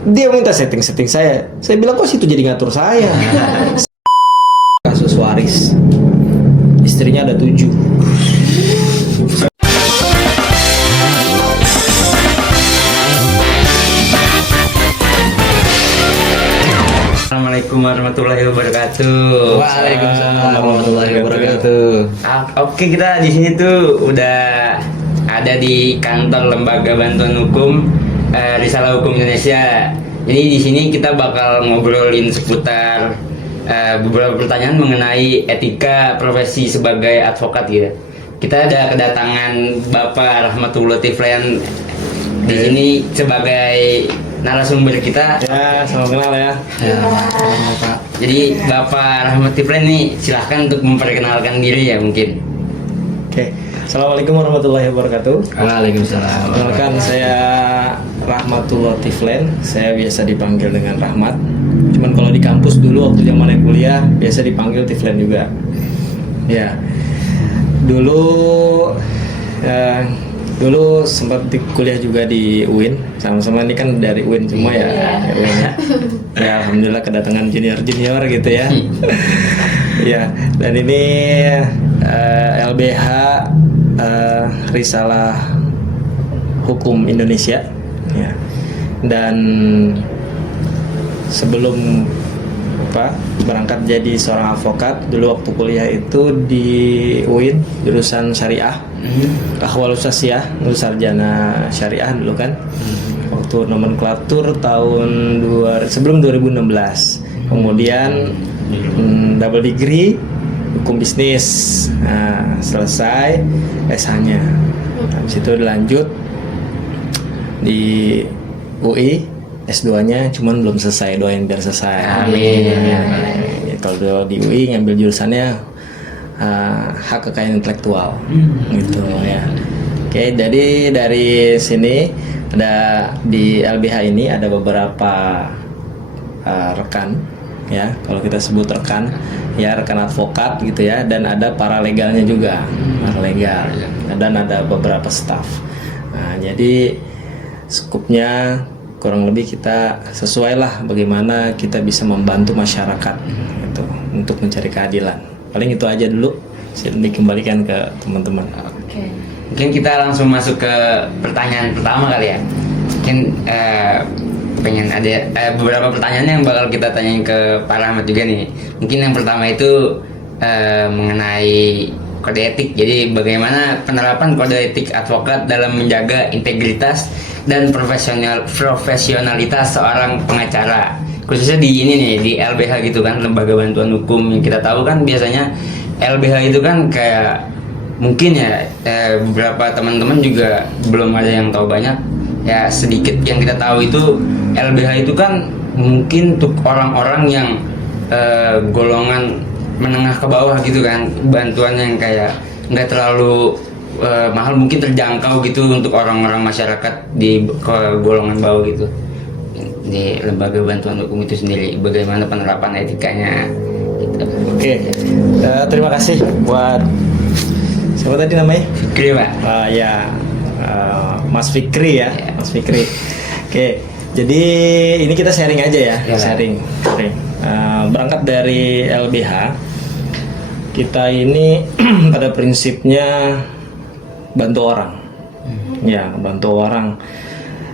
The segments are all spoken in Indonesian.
Dia minta setting saya. Saya bilang kok situ jadi ngatur saya. Kasus waris. Istrinya ada 7. Assalamualaikum warahmatullahi wabarakatuh. Waalaikumsalam warahmatullahi wabarakatuh. Oke, kita di sini tuh udah ada di kantor Lembaga Bantuan Hukum Risalah Hukum Indonesia. Jadi di sini kita bakal ngobrolin seputar beberapa pertanyaan mengenai etika profesi sebagai advokat gitu. Kita ada kedatangan Bapak Rahmatullah Tiflen di sini sebagai narasumber kita. Ya, salam kenal ya. Pak. Jadi Bapak Rahmat Tiflen nih silahkan untuk memperkenalkan diri ya mungkin. Oke. Assalamualaikum warahmatullahi wabarakatuh. Waalaikumsalam. Perkenalkan, saya Rahmatullah Tiflen. Saya biasa dipanggil dengan Rahmat. Cuman kalau di kampus dulu waktu zamannya kuliah biasa dipanggil Tiflen juga. Ya. Dulu sempat kuliah juga di UIN, sama-sama ini kan dari UIN semua ya. UIN ya. Ya, alhamdulillah kedatangan junior gitu ya. Ya, dan ini LBH Risalah Hukum Indonesia. Ya. Dan sebelum berangkat jadi seorang advokat, dulu waktu kuliah itu di UIN jurusan syariah, Ahwal Usasiyah, sarjana syariah dulu kan. Waktu nomenklatur sebelum 2016. Kemudian double degree hukum bisnis. Nah, selesai S-nya. Habis itu dilanjut di UI S2-nya, cuman belum selesai, doain biar selesai. Amin. Ya, kalau di UI ngambil jurusannya hak kekayaan intelektual, gitu ya. Oke, jadi dari sini ada di LBH ini ada beberapa rekan, ya. Kalau kita sebut rekan, ya rekan advokat gitu ya, dan ada paralegalnya juga, paralegal, dan ada beberapa staff. Nah, jadi skupnya kurang lebih kita sesuai lah bagaimana kita bisa membantu masyarakat gitu, untuk mencari keadilan. Paling itu aja dulu, dikembalikan ke teman-teman. Oke. Mungkin kita langsung masuk ke pertanyaan pertama kali ya. Mungkin pengen ada beberapa pertanyaan yang bakal kita tanyain ke Pak Rahmat juga nih. Mungkin yang pertama itu mengenai kode etik. Jadi bagaimana penerapan kode etik advokat dalam menjaga integritas dan profesionalitas seorang pengacara, khususnya di ini nih, di LBH gitu kan, Lembaga Bantuan Hukum. Yang kita tahu kan biasanya LBH itu kan kayak mungkin ya beberapa teman-teman juga belum ada yang tahu banyak ya. Sedikit yang kita tahu itu LBH itu kan mungkin untuk orang-orang yang golongan menengah ke bawah gitu kan, bantuan yang kayak nggak terlalu mahal, mungkin terjangkau gitu untuk orang-orang masyarakat di golongan bawah gitu. Di Lembaga Bantuan Hukum itu sendiri bagaimana penerapan etikanya gitu. Oke, terima kasih buat siapa tadi namanya? Fikri, Pak. Mas Fikri ya, Mas Fikri. Oke, jadi ini kita sharing aja ya, sharing. Berangkat dari LBH, kita ini pada prinsipnya bantu orang, ya, bantu orang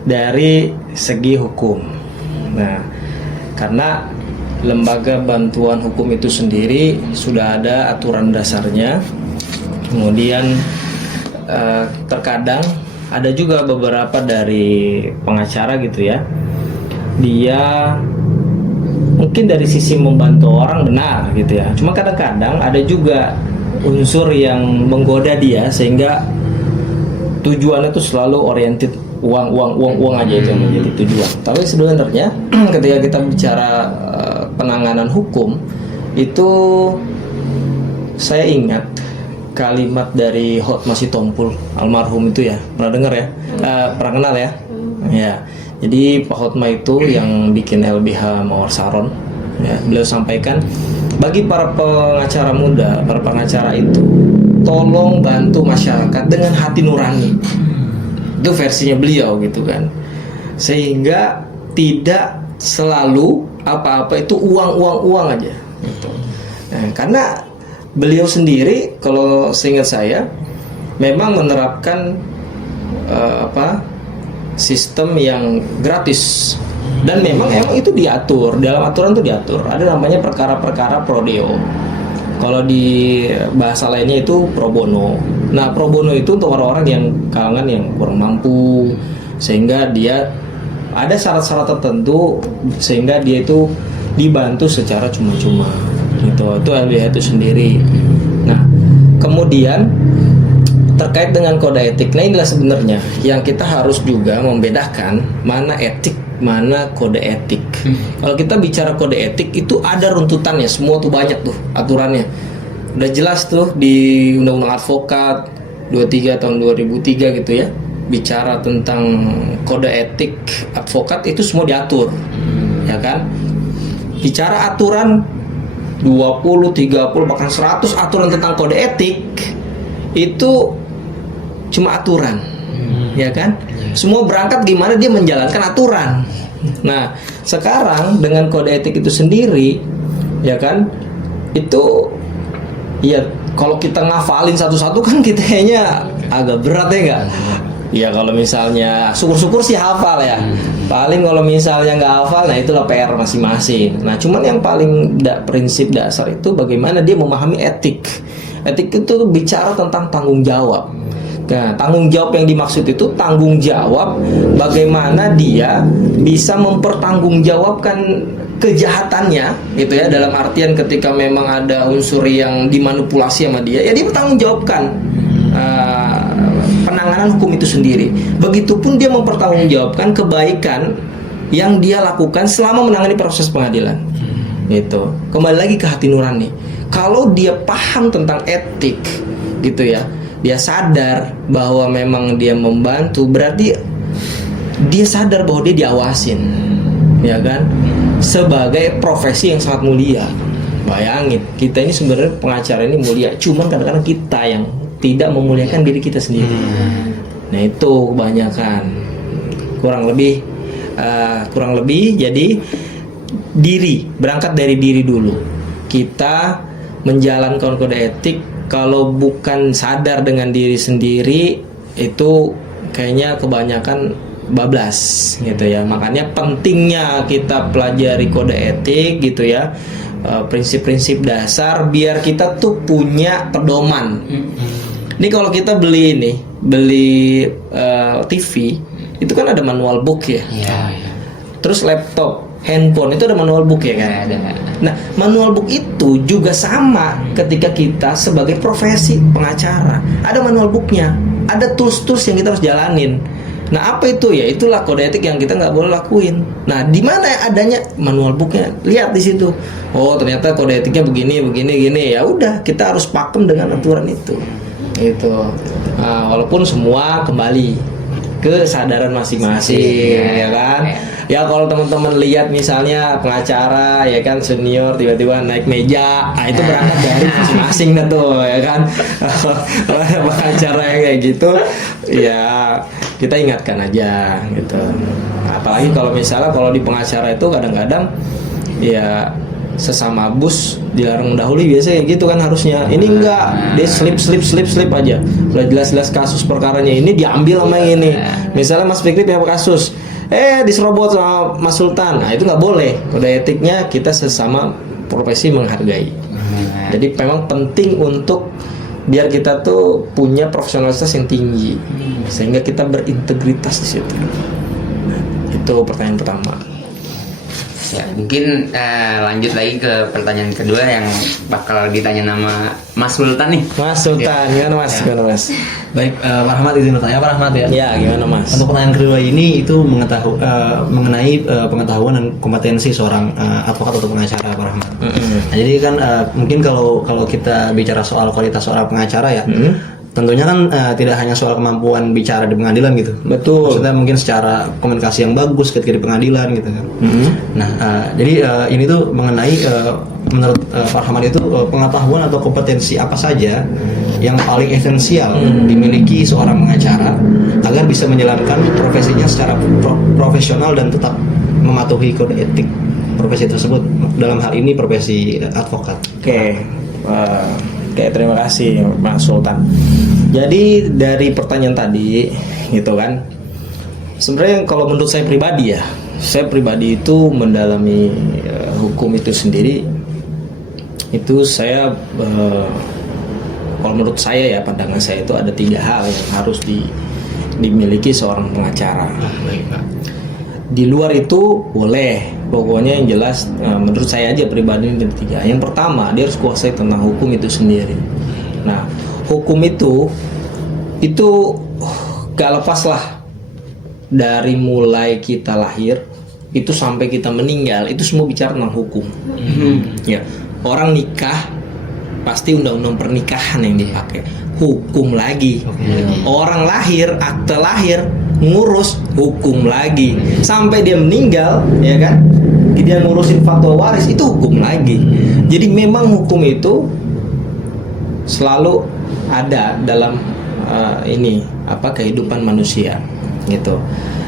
dari segi hukum. Nah, karena Lembaga Bantuan Hukum itu sendiri sudah ada aturan dasarnya. Kemudian terkadang ada juga beberapa dari pengacara gitu ya, dia mungkin dari sisi membantu orang benar gitu ya, cuma kadang-kadang ada juga unsur yang menggoda dia sehingga tujuannya tuh selalu oriented uang aja, itu yang menjadi tujuan. Tapi sebenarnya ketika kita bicara penanganan hukum itu, saya ingat kalimat dari Hotma Sitompul almarhum itu ya, pernah dengar ya, pernah kenal ya. Ya, jadi Pak Hotma itu yang bikin LBH Mawar Saron ya, beliau sampaikan bagi para pengacara muda, para pengacara itu tolong bantu masyarakat dengan hati nurani. Itu versinya beliau gitu kan. Sehingga tidak selalu apa-apa itu uang aja gitu. Nah, karena beliau sendiri kalau seingat saya memang menerapkan sistem yang gratis, dan memang itu diatur dalam aturan tuh, diatur ada namanya perkara-perkara pro deo. Kalau di bahasa lainnya itu pro bono. Nah, pro bono itu untuk orang-orang yang kalangan yang kurang mampu, sehingga dia ada syarat-syarat tertentu sehingga dia itu dibantu secara cuma-cuma gitu. Itu LBH itu sendiri. Nah, kemudian terkait dengan kode etik, nah inilah sebenarnya yang kita harus juga membedakan mana etik, mana kode etik. Kalau kita bicara kode etik itu ada runtutannya, semua tuh banyak tuh aturannya. Udah jelas tuh di Undang-Undang Advokat 23 tahun 2003 gitu ya. Bicara tentang kode etik advokat itu semua diatur. Ya kan? Bicara aturan 20, 30 bahkan 100 aturan tentang kode etik itu cuma aturan. Ya kan? Semua berangkat gimana dia menjalankan aturan. Nah, sekarang dengan kode etik itu sendiri, ya kan, itu ya kalau kita ngafalin satu-satu kan kita kayaknya agak berat ya nggak? Ya kalau misalnya syukur-syukur sih hafal ya. Paling kalau misalnya nggak hafal, nah itulah PR masing-masing. Nah, cuman yang paling prinsip dasar itu bagaimana dia memahami etik. Etik itu bicara tentang tanggung jawab. Nah, tanggung jawab yang dimaksud itu tanggung jawab bagaimana dia bisa mempertanggungjawabkan kejahatannya gitu ya, dalam artian ketika memang ada unsur yang dimanipulasi sama dia, ya dia bertanggungjawabkan penanganan hukum itu sendiri. Begitupun dia mempertanggungjawabkan kebaikan yang dia lakukan selama menangani proses pengadilan. Gitu. Kembali lagi ke hati nurani. Kalau dia paham tentang etik gitu ya, dia sadar bahwa memang dia membantu, berarti dia sadar bahwa dia diawasin, ya kan, sebagai profesi yang sangat mulia. Bayangin, kita ini sebenarnya pengacara ini mulia, cuman kadang-kadang kita yang tidak memuliakan diri kita sendiri. Nah itu kebanyakan, kurang lebih jadi berangkat dari diri dulu. Kita menjalankan kode etik, kalau bukan sadar dengan diri sendiri itu kayaknya kebanyakan bablas gitu ya. Makanya pentingnya kita pelajari kode etik gitu ya, prinsip-prinsip dasar biar kita tuh punya pedoman. Ini kalau kita beli TV itu kan ada manual book ya. Terus laptop, handphone itu ada manual book ya kan? Ada. Nah, manual book itu juga sama ketika kita sebagai profesi pengacara. Ada manual booknya, ada tools-tools yang kita harus jalanin. Nah, apa itu? Ya itulah kode etik yang kita nggak boleh lakuin. Nah, di mana adanya manual booknya? Lihat di situ. Oh, ternyata kode etiknya begini. Ya udah, kita harus pakem dengan aturan itu. Itu. Nah, walaupun semua kembali ke kesadaran masing-masing, ya kan? Ya kalau teman-teman lihat misalnya pengacara ya kan senior tiba-tiba naik meja, itu berangkat dari masing-masing dah tuh, ya kan? Pengacara yang kayak gitu, ya kita ingatkan aja gitu. Apalagi kalau misalnya kalau di pengacara itu kadang-kadang ya sesama bus dilarang mendahului, biasanya gitu kan harusnya. Ini enggak, dia slip aja. Udah jelas-jelas kasus perkaranya ini diambil sama yang ini. Misalnya Mas Fikri punya kasus, diserobot sama Mas Sultan. Nah, itu nggak boleh. Kode etiknya kita sesama profesi menghargai. Jadi memang penting untuk biar kita tuh punya profesionalitas yang tinggi, sehingga kita berintegritas di situ. Itu pertanyaan pertama. Ya, mungkin lanjut lagi ke pertanyaan kedua yang bakal ditanya nama Mas Sultan nih. Mas Sultan, gimana Mas? Gimana Mas? Baik, Pak Rahmat izin bertanya Pak Rahmat ya. Ya, gimana Mas? Untuk pertanyaan kedua ini itu mengenai pengetahuan dan kompetensi seorang advokat atau pengacara Pak Rahmat. Nah, jadi kan mungkin kalau kita bicara soal kualitas seorang pengacara ya, tentunya kan tidak hanya soal kemampuan bicara di pengadilan gitu. Betul. Maksudnya mungkin secara komunikasi yang bagus ketika di pengadilan gitu kan. Nah, jadi ini tuh mengenai menurut Pak Rahmat itu pengetahuan atau kompetensi apa saja yang paling esensial dimiliki seorang pengacara agar bisa menjalankan profesinya secara profesional dan tetap mematuhi kode etik profesi tersebut, dalam hal ini profesi advokat. Oke, terima kasih Mas Sultan. Jadi dari pertanyaan tadi gitu kan, sebenarnya kalau menurut saya pribadi itu mendalami hukum itu sendiri, itu saya kalau menurut saya ya, pandangan saya itu ada 3 hal yang harus dimiliki seorang pengacara. Di luar itu boleh, pokoknya yang jelas menurut saya aja pribadi ini 3. Yang pertama, dia harus kuasai tentang hukum itu sendiri. Nah, hukum itu gak lepas lah dari mulai kita lahir itu sampai kita meninggal, itu semua bicara tentang hukum. Ya, orang nikah pasti undang-undang pernikahan yang dipakai, hukum lagi. Orang lahir, akte lahir, ngurus, hukum lagi. Sampai dia meninggal, ya kan, dia ngurusin fatwa waris, itu hukum lagi. Jadi memang hukum itu selalu ada dalam kehidupan manusia gitu.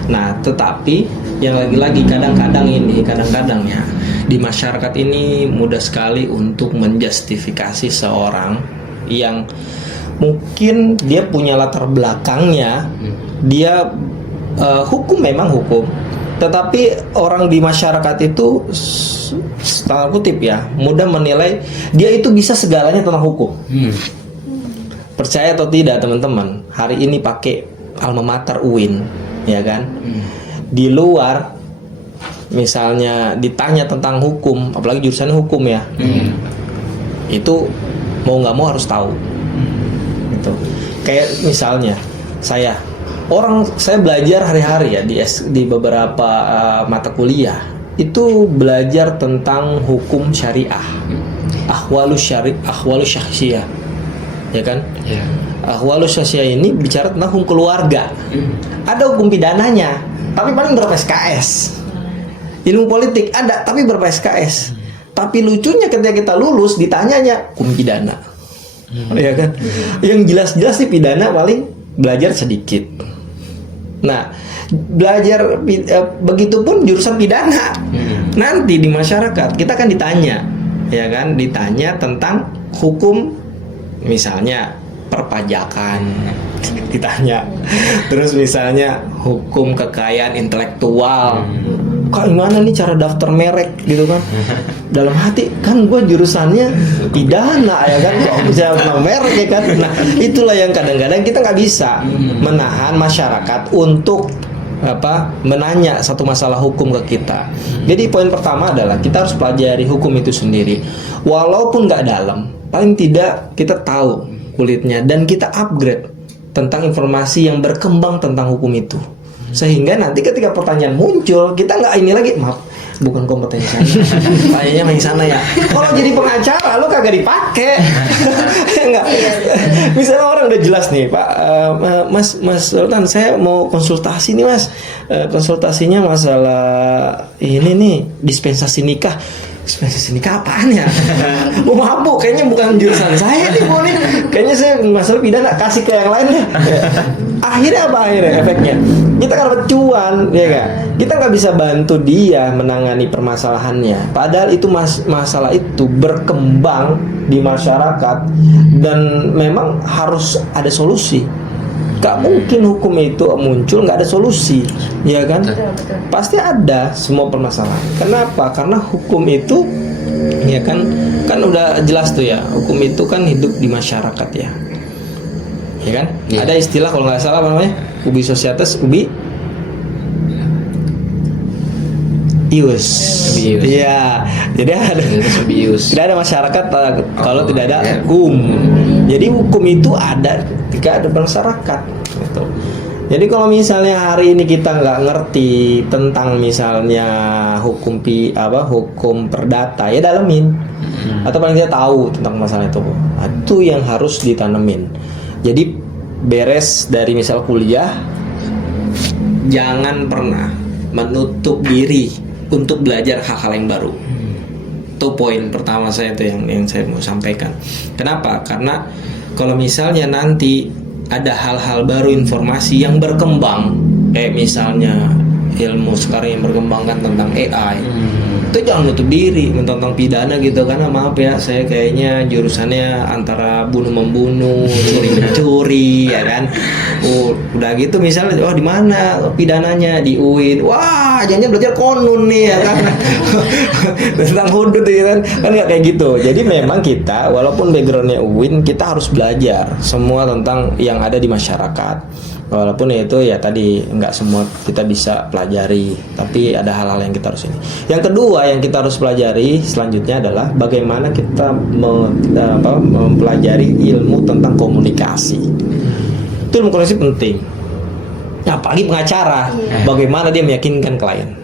Nah, tetapi yang lagi-lagi kadang-kadang ya di masyarakat ini mudah sekali untuk menjustifikasi seorang yang mungkin dia punya latar belakangnya, dia hukum memang hukum, tetapi orang di masyarakat itu tanda kutip ya mudah menilai dia itu bisa segalanya tentang hukum. Percaya atau tidak teman-teman, hari ini pakai alma mater UIN, ya kan? Di luar misalnya ditanya tentang hukum, apalagi jurusan hukum ya, itu mau nggak mau harus tahu. Gitu. Kayak misalnya saya belajar hari-hari ya di beberapa mata kuliah itu belajar tentang hukum syariah, ahwalus syakhsiyah, ya kan? Ahwalus syakhsiyah ini bicara tentang hukum keluarga. Ada hukum pidananya, tapi paling berapa SKS. Ilmu politik ada, tapi berapa SKS. Tapi lucunya ketika kita lulus ditanyanya hukum pidana, ya kan? Yang jelas-jelas sih pidana paling belajar sedikit. Nah, belajar begitupun jurusan pidana. Nanti di masyarakat kita kan ditanya, ya kan? Ditanya tentang hukum misalnya perpajakan, ditanya. Terus misalnya hukum kekayaan intelektual. Kak, gimana nih cara daftar merek gitu kan? Dalam hati kan gue jurusannya pidana ya kan, kok bisa daftar merek ya kan? Nah, itulah yang kadang-kadang kita nggak bisa menahan masyarakat untuk menanya satu masalah hukum ke kita. Jadi poin pertama adalah kita harus pelajari hukum itu sendiri, walaupun nggak dalam, paling tidak kita tahu kulitnya dan kita upgrade tentang informasi yang berkembang tentang hukum itu. Sehingga nanti ketika pertanyaan muncul, kita nggak ini lagi, maaf, bukan kompetensi sana, kayaknya main sana ya. Kalau jadi pengacara, lo kagak dipakai, enggak. Misalnya orang udah jelas nih, Pak, Mas Sultan, saya mau konsultasi nih Mas, konsultasinya masalah ini nih, dispensasi nikah. Dispensasi nikah apaan ya? Mau mabuk, kayaknya bukan jurusan saya nih, mau nih. Kayaknya saya masalah pidana, kasih ke yang lain deh. Akhirnya apa efeknya? Kita kan dapat cuan, ya kan? Kita nggak bisa bantu dia menangani permasalahannya. Padahal itu masalah itu berkembang di masyarakat dan memang harus ada solusi. Gak mungkin hukum itu muncul nggak ada solusi, ya kan? Pasti ada semua permasalahan. Kenapa? Karena hukum itu, ya kan udah jelas tuh ya. Hukum itu kan hidup di masyarakat ya, ya kan? Yeah. Ada istilah kalau nggak salah apa namanya? Ubi societas, ubi ius. Iya. Jadi tidak ada masyarakat kalau tidak ada hukum. Jadi hukum itu ada ketika ada masyarakat. Gitu. Jadi kalau misalnya hari ini kita nggak ngerti tentang misalnya hukum perdata, ya dalemin. Atau paling tidak tahu tentang masalah itu. Itu yang harus ditanemin. Jadi beres dari misal kuliah, jangan pernah menutup diri untuk belajar hal-hal yang baru. Itu poin pertama saya itu yang saya mau sampaikan. Kenapa? Karena kalau misalnya nanti ada hal-hal baru, informasi yang berkembang, kayak misalnya ilmu sekarang yang berkembang kan tentang AI. Itu jangan nutup diri tentang pidana gitu, karena maaf ya, saya kayaknya jurusannya antara bunuh membunuh, curi mencuri, ya kan. Udah gitu misalnya, di mana pidananya di UIN, wah jangan belajar konun nih, ya kan. Tentang hudud ya kan nggak kayak gitu. Jadi memang kita walaupun backgroundnya UIN, kita harus belajar semua tentang yang ada di masyarakat. Walaupun itu ya tadi nggak semua kita bisa pelajari, tapi ada hal-hal yang kita harus ini. Yang kedua yang kita harus pelajari selanjutnya adalah bagaimana kita mempelajari ilmu tentang komunikasi. Itu ilmu komunikasi penting. Apalagi pengacara, bagaimana dia meyakinkan klien,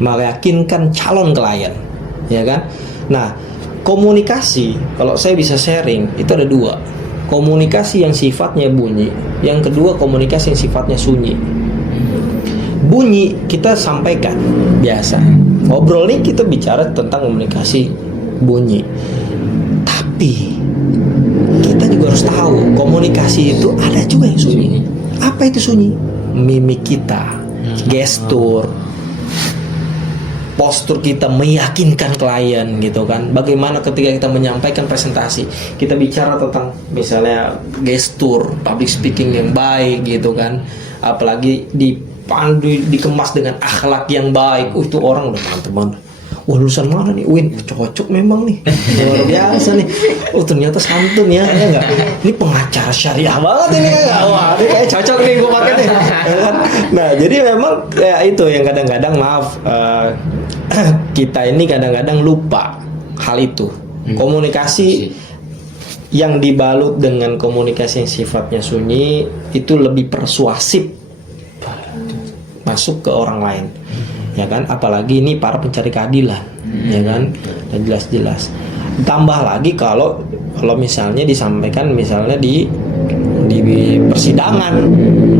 meyakinkan calon klien, ya kan? Nah, komunikasi kalau saya bisa sharing itu ada dua. Komunikasi yang sifatnya bunyi, yang kedua komunikasi yang sifatnya sunyi. Bunyi kita sampaikan biasa, ngobrol nih kita bicara tentang komunikasi bunyi. Tapi kita juga harus tahu komunikasi itu ada juga yang sunyi. Apa itu sunyi? Mimik kita, gestur, postur kita meyakinkan klien gitu kan. Bagaimana ketika kita menyampaikan presentasi, kita bicara tentang misalnya gestur, public speaking yang baik gitu kan. Apalagi dipandu, dikemas dengan akhlak yang baik. Itu orang udah teman-teman. Wah, lulusan mana nih? Win, cocok memang nih. Luar biasa nih. Ternyata santun ya. Ya enggak? Ini pengacara syariah banget ini ya. Wah, ini kayak cocok nih gue pakai nih. Nah, jadi memang ya itu yang kadang-kadang maaf kita ini kadang-kadang lupa hal itu. Komunikasi yang dibalut dengan komunikasi yang sifatnya sunyi itu lebih persuasif masuk ke orang lain. Ya kan, apalagi ini para pencari keadilan, ya kan, dan jelas-jelas. Tambah lagi kalau misalnya disampaikan misalnya di persidangan,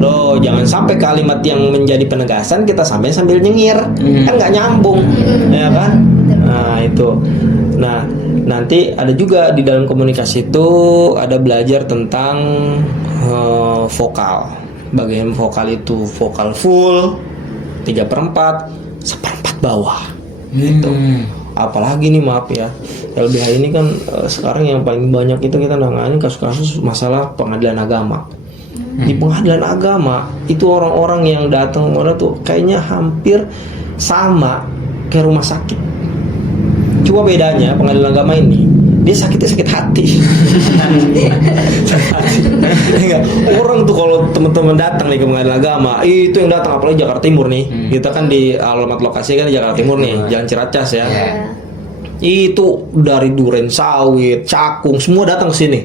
loh jangan sampai kalimat yang menjadi penegasan kita sampai sambil nyengir, kan nggak nyambung, ya kan? Nah itu, nah nanti ada juga di dalam komunikasi itu ada belajar tentang vokal, bagaimana vokal itu vokal full 3/4 1/4 bawah gitu. Apalagi nih maaf ya, LBH ini kan sekarang yang paling banyak itu kita nangani kasus-kasus masalah pengadilan agama. Di pengadilan agama itu orang-orang yang datang tuh kayaknya hampir sama kayak rumah sakit. Cuma bedanya pengadilan agama ini dia sakitnya sakit hati. Orang tuh kalau teman-teman datang nih ke pengadilan agama, itu yang datang apalagi Jakarta Timur nih. Kita kan di alamat lokasi kan di Jakarta Timur nih, Jalan Ciracas ya. Itu dari Duren Sawit, Cakung, semua datang ke sini.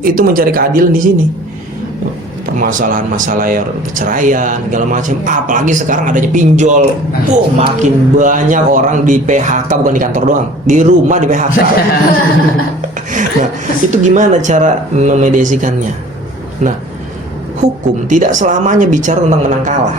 Itu mencari keadilan di sini. Permasalahan-masalah ya, perceraian segala macam, apalagi sekarang adanya pinjol. Makin banyak orang di PHK, bukan di kantor doang, di rumah di PHK. Nah, itu gimana cara memediasikannya? Nah, hukum tidak selamanya bicara tentang menang kalah.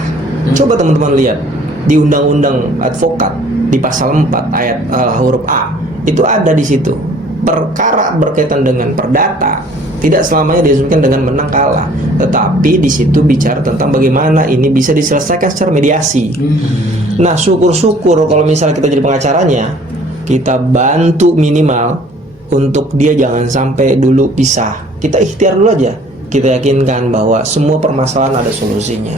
Coba teman-teman lihat di Undang-Undang Advokat di pasal 4 ayat huruf A, itu ada di situ. Perkara berkaitan dengan perdata tidak selamanya diasumsikan dengan menang kalah, tetapi di situ bicara tentang bagaimana ini bisa diselesaikan secara mediasi. Nah, syukur-syukur kalau misalnya kita jadi pengacaranya, kita bantu minimal untuk dia jangan sampai dulu pisah. Kita ikhtiar dulu aja, kita yakinkan bahwa semua permasalahan ada solusinya.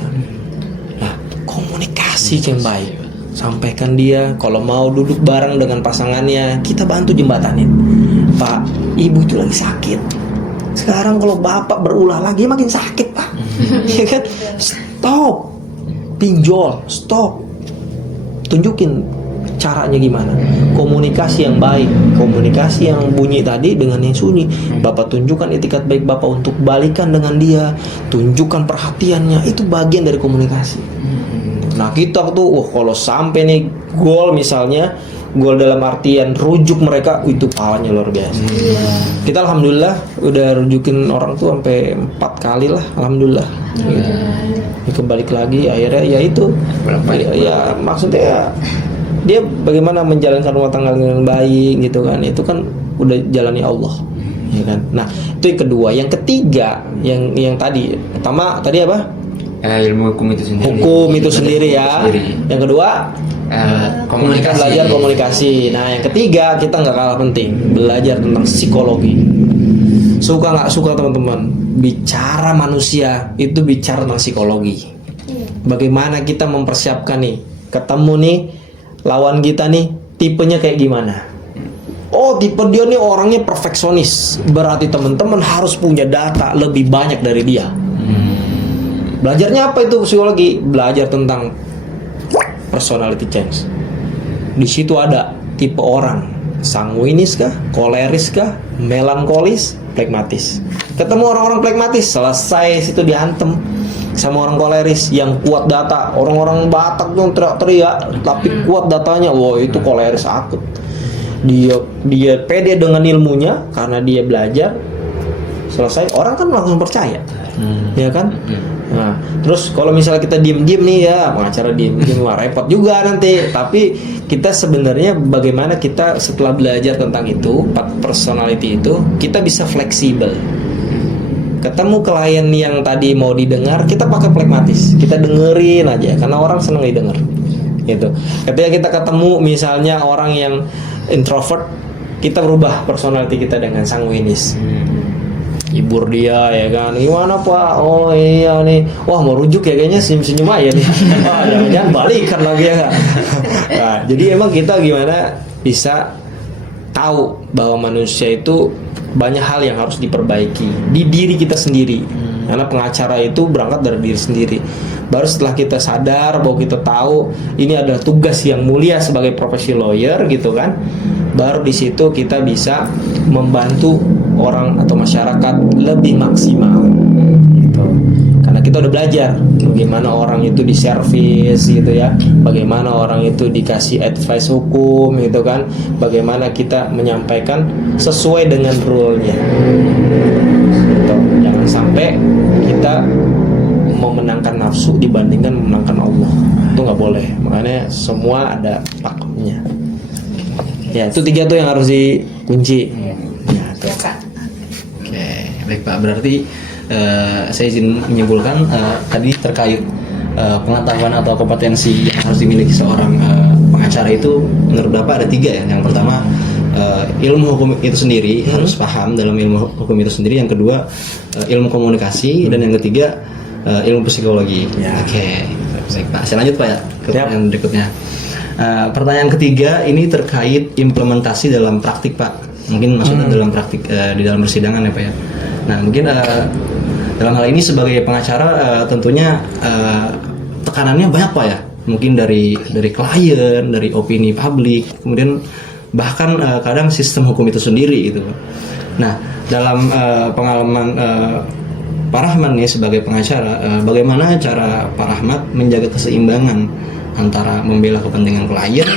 Nah, komunikasi yang baik, sampaikan dia kalau mau duduk bareng dengan pasangannya, kita bantu jembatanin. Pak, ibu itu lagi sakit. Sekarang kalau bapak berulah lagi makin sakit, Pak. Ya kan? Stop. Pinjol, stop. Tunjukin caranya gimana. Komunikasi yang baik, komunikasi yang bunyi tadi dengan yang sunyi. Bapak tunjukkan etikat baik bapak untuk balikan dengan dia. Tunjukkan perhatiannya. Itu bagian dari komunikasi. Nah, kita tuh kalau sampai nih gol misalnya, gol dalam artian rujuk mereka, itu pahalanya luar biasa. Kita alhamdulillah udah rujukin orang tuh sampai 4 kali lah, alhamdulillah. Kembali lagi akhirnya ya itu. Ya maksudnya ya, dia bagaimana menjalankan rumah tangga dengan baik gitu kan. Itu kan udah jalani Allah. Ya kan? Nah, itu yang kedua. Yang ketiga yang tadi, pertama tadi apa? ilmu hukum itu sendiri. Hukum itu sendiri ya. Yang kedua Komunikasi. belajar komunikasi. Nah yang ketiga kita nggak kalah penting, belajar tentang psikologi. Suka nggak suka teman-teman, bicara manusia itu bicara tentang psikologi. Bagaimana kita mempersiapkan nih, ketemu nih lawan kita nih, tipenya kayak gimana? Oh tipe dia nih orangnya perfeksionis, berarti teman-teman harus punya data lebih banyak dari dia. Belajarnya apa itu psikologi? Belajar tentang personality change. Di situ ada tipe orang, sanguinis kah, koleris kah, melankolis, pragmatis. Ketemu orang-orang pragmatis, selesai situ dihantem sama orang koleris yang kuat data. Orang-orang Batak tuh teriak-teriak tapi kuat datanya. Wow, itu koleris akut. Dia pede dengan ilmunya karena dia belajar. Selesai, orang kan langsung percaya. Ya kan? Nah, terus kalau misalnya kita diem-diem nih ya, pengacara diem-diem wah repot juga nanti. Tapi kita sebenarnya bagaimana kita setelah belajar tentang itu, 4 personality itu, kita bisa fleksibel. Ketemu klien yang tadi mau didengar, kita pakai pragmatis, kita dengerin aja karena orang seneng didengar. Gitu. Ketika kita ketemu misalnya orang yang introvert, kita berubah personality kita dengan sanguinis. Hibur dia ya kan, gimana Pak? Oh iya nih, wah mau rujuk ya kayaknya senyum-senyum aja nih. Wah jangan-jangan balikan lagi ya kan. Nah, jadi emang kita gimana bisa tahu bahwa manusia itu banyak hal yang harus diperbaiki di diri kita sendiri. Karena pengacara itu berangkat dari diri sendiri. Baru setelah kita sadar bahwa kita tahu ini adalah tugas yang mulia sebagai profesi lawyer gitu kan, baru di situ kita bisa membantu orang atau masyarakat lebih maksimal gitu. Karena kita udah belajar bagaimana orang itu diservis gitu ya, bagaimana orang itu dikasih advice hukum gitu kan, bagaimana kita menyampaikan sesuai dengan rule-nya gitu. Jangan sampai kita memenangkan nafsu dibandingkan memenangkan Allah, itu nggak boleh. Makanya semua ada pakemnya. Ya itu 3 tuh yang harus dikunci. Ya, tuh. Oke, baik Pak. Berarti saya izin menyimpulkan tadi terkait pengetahuan atau kompetensi yang harus dimiliki seorang pengacara itu menurut Bapak ada 3 ya. Yang pertama ilmu hukum itu sendiri, harus paham dalam ilmu hukum itu sendiri. Yang kedua ilmu komunikasi dan yang ketiga ilmu psikologi. Ya. Oke, baik Pak. Saya lanjut Pak ya ke pertanyaan berikutnya. Pertanyaan ketiga ini terkait implementasi dalam praktik Pak. Mungkin maksudnya dalam praktik di dalam persidangan ya Pak ya. Nah mungkin dalam hal ini sebagai pengacara tentunya tekanannya banyak Pak ya. Mungkin dari klien, dari opini publik, kemudian bahkan kadang sistem hukum itu sendiri gitu Pak. Nah dalam pengalaman Pak Rahmat nih sebagai pengacara, bagaimana cara Pak Rahmat menjaga keseimbangan antara membela kepentingan klien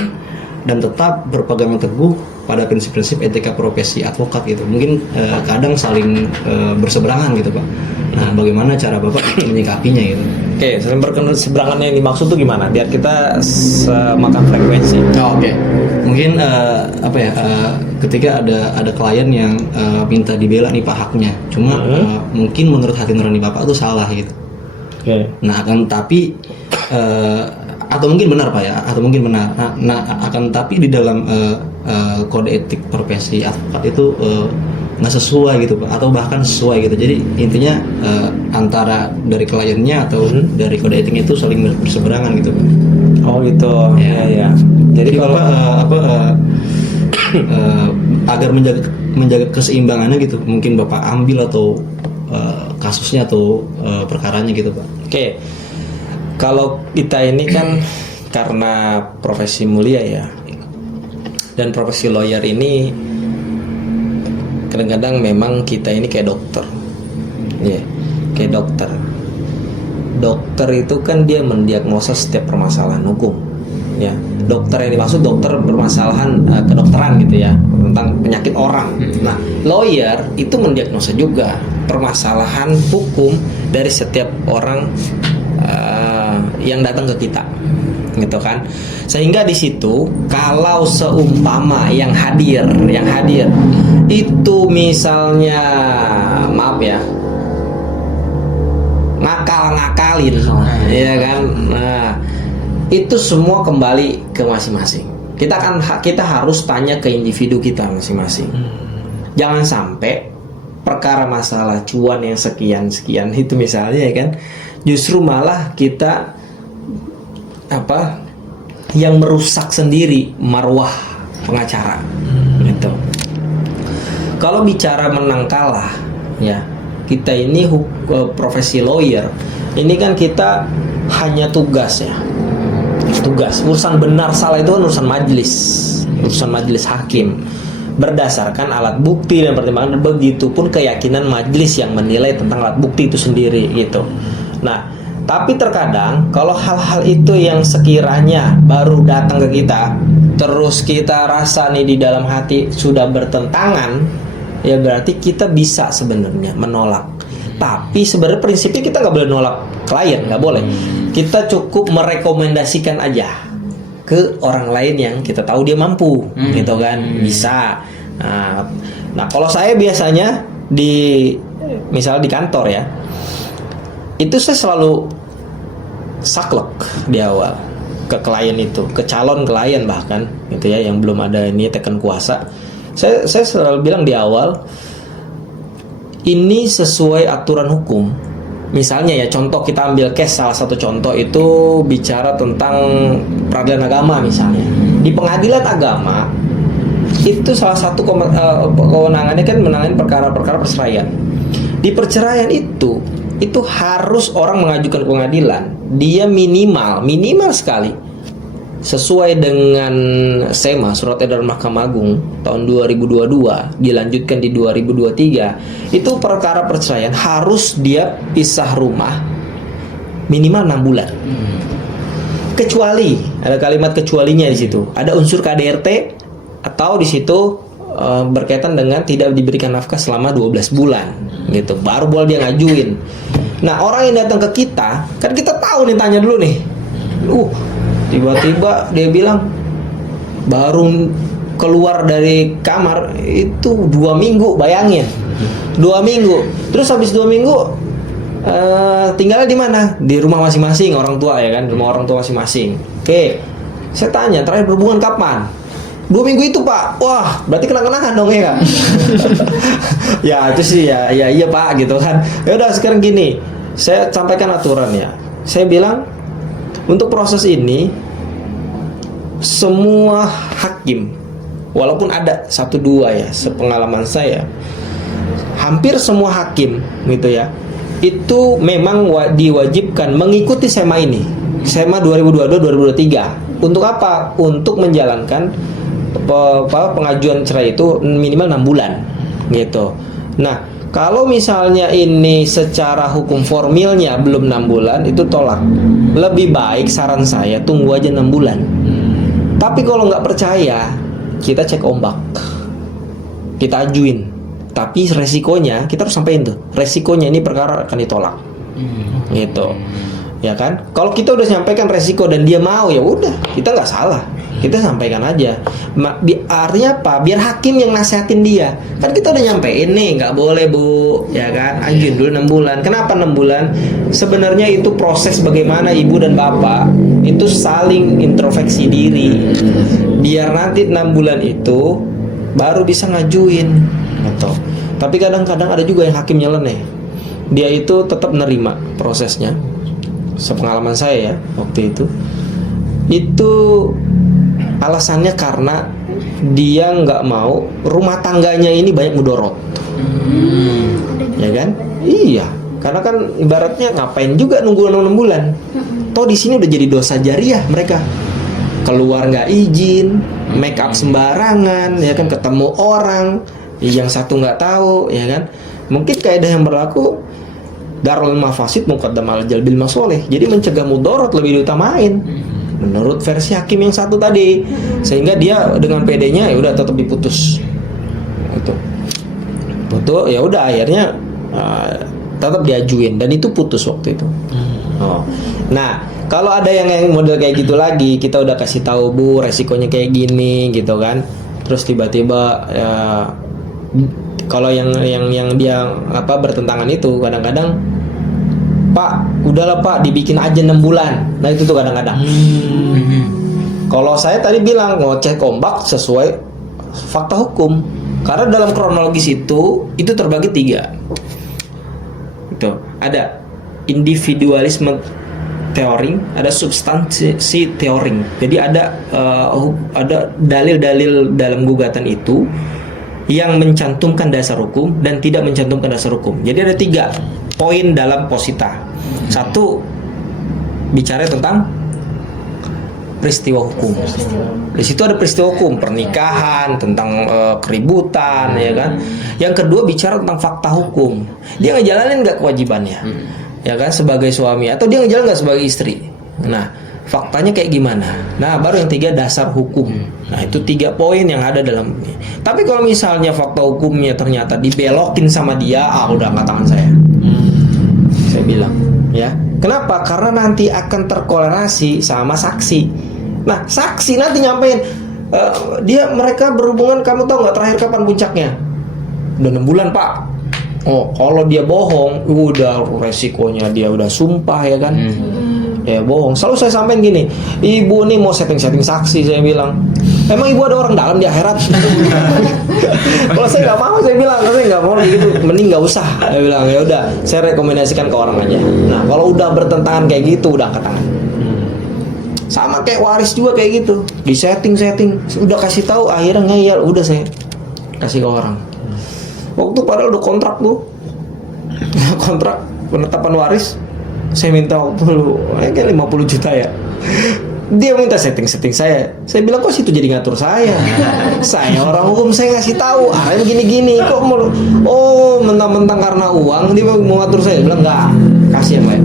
dan tetap berpegang teguh pada prinsip-prinsip etika profesi advokat gitu. Mungkin kadang saling berseberangan gitu Pak. Nah bagaimana cara Bapak menyikapinya gitu? Oke, saling berseberangan yang dimaksud tuh gimana? Biar kita semakan frekuensi. Oke. Mungkin ketika ada klien yang minta dibela nih Pak haknya, cuma mungkin menurut hati nurani Bapak itu salah gitu. Oke. Nah akan tapi atau mungkin benar Pak ya, atau mungkin benar. Nah akan tapi di dalam kode etik profesi advokat itu nggak sesuai gitu Pak, atau bahkan sesuai gitu. Jadi intinya antara dari kliennya atau dari kode etiknya itu saling berseberangan gitu Pak. Oh gitu. Ya. Jadi kalau agar menjaga keseimbangannya gitu, mungkin Bapak ambil atau kasusnya atau perkaranya gitu Pak. Oke. Kalau kita ini kan karena profesi mulia ya, dan profesi lawyer ini kadang-kadang memang kita ini kayak dokter, ya, kayak dokter. Dokter itu kan dia mendiagnosa setiap permasalahan hukum, ya. Dokter yang dimaksud dokter bermasalahan kedokteran gitu ya, tentang penyakit orang. Nah, lawyer itu mendiagnosa juga permasalahan hukum dari setiap orang yang datang ke kita, gitu kan. Sehingga di situ kalau seumpama yang hadir itu misalnya maaf ya ngakal-ngakalin, ya kan? Nah, itu semua kembali ke masing-masing. Kita harus tanya ke individu kita masing-masing. Jangan sampai perkara masalah cuan yang sekian itu misalnya, ya kan, justru malah kita yang merusak sendiri marwah pengacara, gitu. Kalau bicara menang kalah, ya, kita ini profesi lawyer, ini kan kita hanya tugas, ya, tugas. Urusan benar salah itu kan urusan majelis hakim, berdasarkan alat bukti dan pertimbangan. Begitupun keyakinan majelis yang menilai tentang alat bukti itu sendiri, gitu. Nah, tapi terkadang kalau hal-hal itu yang sekiranya baru datang ke kita, terus kita rasa nih di dalam hati sudah bertentangan, ya berarti kita bisa sebenarnya menolak. Tapi sebenarnya prinsipnya kita nggak boleh nolak klien, nggak boleh. Kita cukup merekomendasikan aja ke orang lain yang kita tahu dia mampu, gitu kan, bisa. Nah, kalau saya biasanya misalnya di kantor, ya, itu saya selalu saklek di awal ke klien itu, ke calon klien bahkan, gitu ya, yang belum ada ini teken kuasa. Saya selalu bilang di awal, ini sesuai aturan hukum. Misalnya, ya, contoh, kita ambil case, salah satu contoh itu bicara tentang peradilan agama misalnya. Di pengadilan agama itu salah satu kewenangannya kan menangani perkara-perkara perceraian. Di perceraian itu harus orang mengajukan ke pengadilan, dia minimal sekali sesuai dengan SEMA, Surat Edaran Mahkamah Agung tahun 2022, dilanjutkan di 2023, itu perkara perceraian harus dia pisah rumah minimal 6 bulan. Kecuali, ada kalimat kecualinya di situ, ada unsur KDRT atau di situ berkaitan dengan tidak diberikan nafkah selama 12 bulan, gitu, baru boleh dia ngajuin. Nah, orang yang datang ke kita, kan kita tahu nih, tanya dulu nih, tiba-tiba dia bilang baru keluar dari kamar itu 2 minggu, bayangin, 2 minggu. Terus habis 2 minggu tinggalnya di mana? Di rumah masing-masing orang tua, ya kan, rumah orang tua masing-masing. Oke, saya tanya terakhir berhubungan kapan? 2 minggu itu, Pak. Wah, berarti kenang-kenangan dong, ya kan? Ya itu sih, ya iya Pak, gitu kan. Ya udah, sekarang gini, saya sampaikan aturan, ya. Saya bilang untuk proses ini semua hakim, walaupun ada 1-2 ya, sepengalaman saya, hampir semua hakim, gitu ya, itu memang diwajibkan mengikuti SEMA ini, SEMA 2022-2023. Untuk apa? Untuk menjalankan pengajuan cerai itu minimal 6 bulan, gitu. Nah, kalau misalnya ini secara hukum formilnya belum 6 bulan, itu tolak. Lebih baik saran saya tunggu aja 6 bulan. Tapi kalau nggak percaya, kita cek ombak, kita ajuin. Tapi resikonya kita harus sampaikan tuh, resikonya ini perkara akan ditolak, gitu, ya kan? Kalau kita udah sampaikan resiko dan dia mau, ya udah, kita nggak salah, kita sampaikan aja. Artinya apa? Biar hakim yang nasihatin dia. Kan kita udah nyampein nih, nggak boleh Bu, ya kan? Ajuin dulu 6 bulan. Kenapa 6 bulan? Sebenarnya itu proses bagaimana ibu dan bapak itu saling introspeksi diri. Biar nanti 6 bulan itu baru bisa ngajuin, gitu. Tapi kadang-kadang ada juga yang hakim nyeleneh. Dia itu tetap menerima prosesnya. Sepengalaman saya, ya, waktu itu alasannya karena dia nggak mau rumah tangganya ini banyak mudorot, ya kan? Iya, karena kan ibaratnya ngapain juga nunggu 6 bulan? Toh di sini udah jadi dosa jariah mereka. Keluar nggak izin, make up sembarangan, ya kan, ketemu orang yang satu nggak tahu, ya kan? Mungkin kaidah yang berlaku darul mafasid muqaddam al jalbil masoleh. Jadi mencegah mudorot lebih diutamain menurut versi hakim yang satu tadi, sehingga dia dengan PD-nya ya udah tetap diputus. Itu putus, ya udah akhirnya tetap diajuin dan itu putus waktu itu. Nah, kalau ada yang model kayak gitu lagi, kita udah kasih tahu Bu, resikonya kayak gini, gitu kan. Terus tiba-tiba kalau yang dia bertentangan itu kadang-kadang Pak, udahlah Pak, dibikin aja 6 bulan. Nah itu tuh kadang-kadang. Kalau saya tadi bilang ngoceh ombak sesuai fakta hukum. Karena dalam kronologis itu terbagi 3. Itu ada individualisme teori, ada substansi teori. Jadi ada dalil-dalil dalam gugatan itu yang mencantumkan dasar hukum dan tidak mencantumkan dasar hukum. Jadi ada 3 poin dalam posita. 1, bicara tentang peristiwa hukum. Di situ ada peristiwa hukum, pernikahan, tentang keributan, ya kan. Yang kedua bicara tentang fakta hukum. Dia ngejalanin nggak kewajibannya, ya kan, sebagai suami, atau dia ngejalan nggak sebagai istri. Nah, faktanya kayak gimana? Nah, baru yang 3 dasar hukum. Nah, itu 3 poin yang ada dalam ini. Tapi kalau misalnya fakta hukumnya ternyata dibelokin sama dia, udah angkat tangan saya. Saya bilang, ya. Kenapa? Karena nanti akan terkorelasi sama saksi. Nah, saksi nanti nyampein mereka berhubungan, kamu tahu nggak terakhir kapan puncaknya? Udah 6 bulan Pak. Oh, kalau dia bohong, udah resikonya dia udah sumpah, ya kan? Ya bohong. Selalu saya sampaikan gini, ibu nih mau setting-setting saksi, saya bilang. Emang ibu ada orang dalam di akhirat? Kalau saya nggak mau, saya bilang, saya nggak mau gitu. Mending nggak usah. Saya bilang, ya udah, saya rekomendasikan ke orang aja. Nah, kalau udah bertentangan kayak gitu, udah angkat tangan. Sama kayak waris juga kayak gitu, di setting, udah kasih tahu, akhirnya ngeyel, udah saya kasih ke orang. Waktu padahal udah kontrak tuh, kontrak penetapan waris, saya minta waktu kayak 50 juta ya. Dia minta setting saya bilang, kok situ jadi ngatur saya? Saya orang hukum, saya ngasih tahu, gini-gini, kok mau, mentang-mentang karena uang dia mau ngatur saya? Dia bilang enggak, kasih ya Mbak.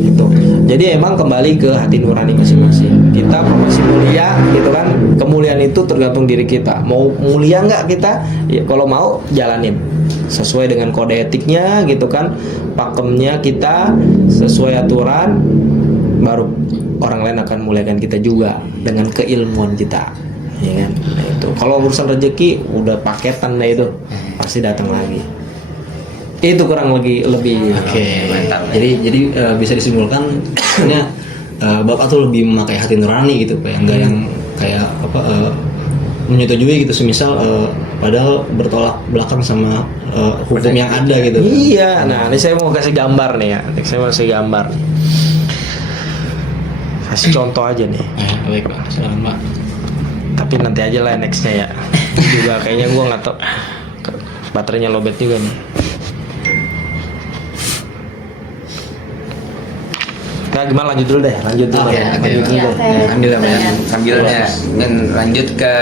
Gitu. Jadi emang kembali ke hati nurani masing-masing. Kita masih mulia, gitu kan? Kemuliaan itu tergantung diri kita. Mau mulia nggak kita? Ya, kalau mau jalanin sesuai dengan kode etiknya, gitu kan? Pakemnya kita sesuai aturan, baru orang lain akan muliakan kita juga dengan keilmuan kita, ya kan? Nah, itu. Kalau urusan rezeki udah paketan lah itu, pasti datang lagi. Itu kurang lebih. Oke, mantap. Jadi bisa disimpulkan, sebenarnya Bapak tuh lebih memakai hati nurani gitu, Pak. Enggak yang kayak menyetujui gitu, semisal padahal bertolak belakang sama hukum yang ada gitu. Iya. Nah, ini saya mau kasih gambar nih ya. Kasih contoh aja nih. Baik Pak, silakan Pak. Tapi nanti aja lah nextnya ya. Juga kayaknya gue nggak tahu, baterainya lowbat juga nih. Nah, gimana lanjut dulu deh. Sambilnya dan lanjut ke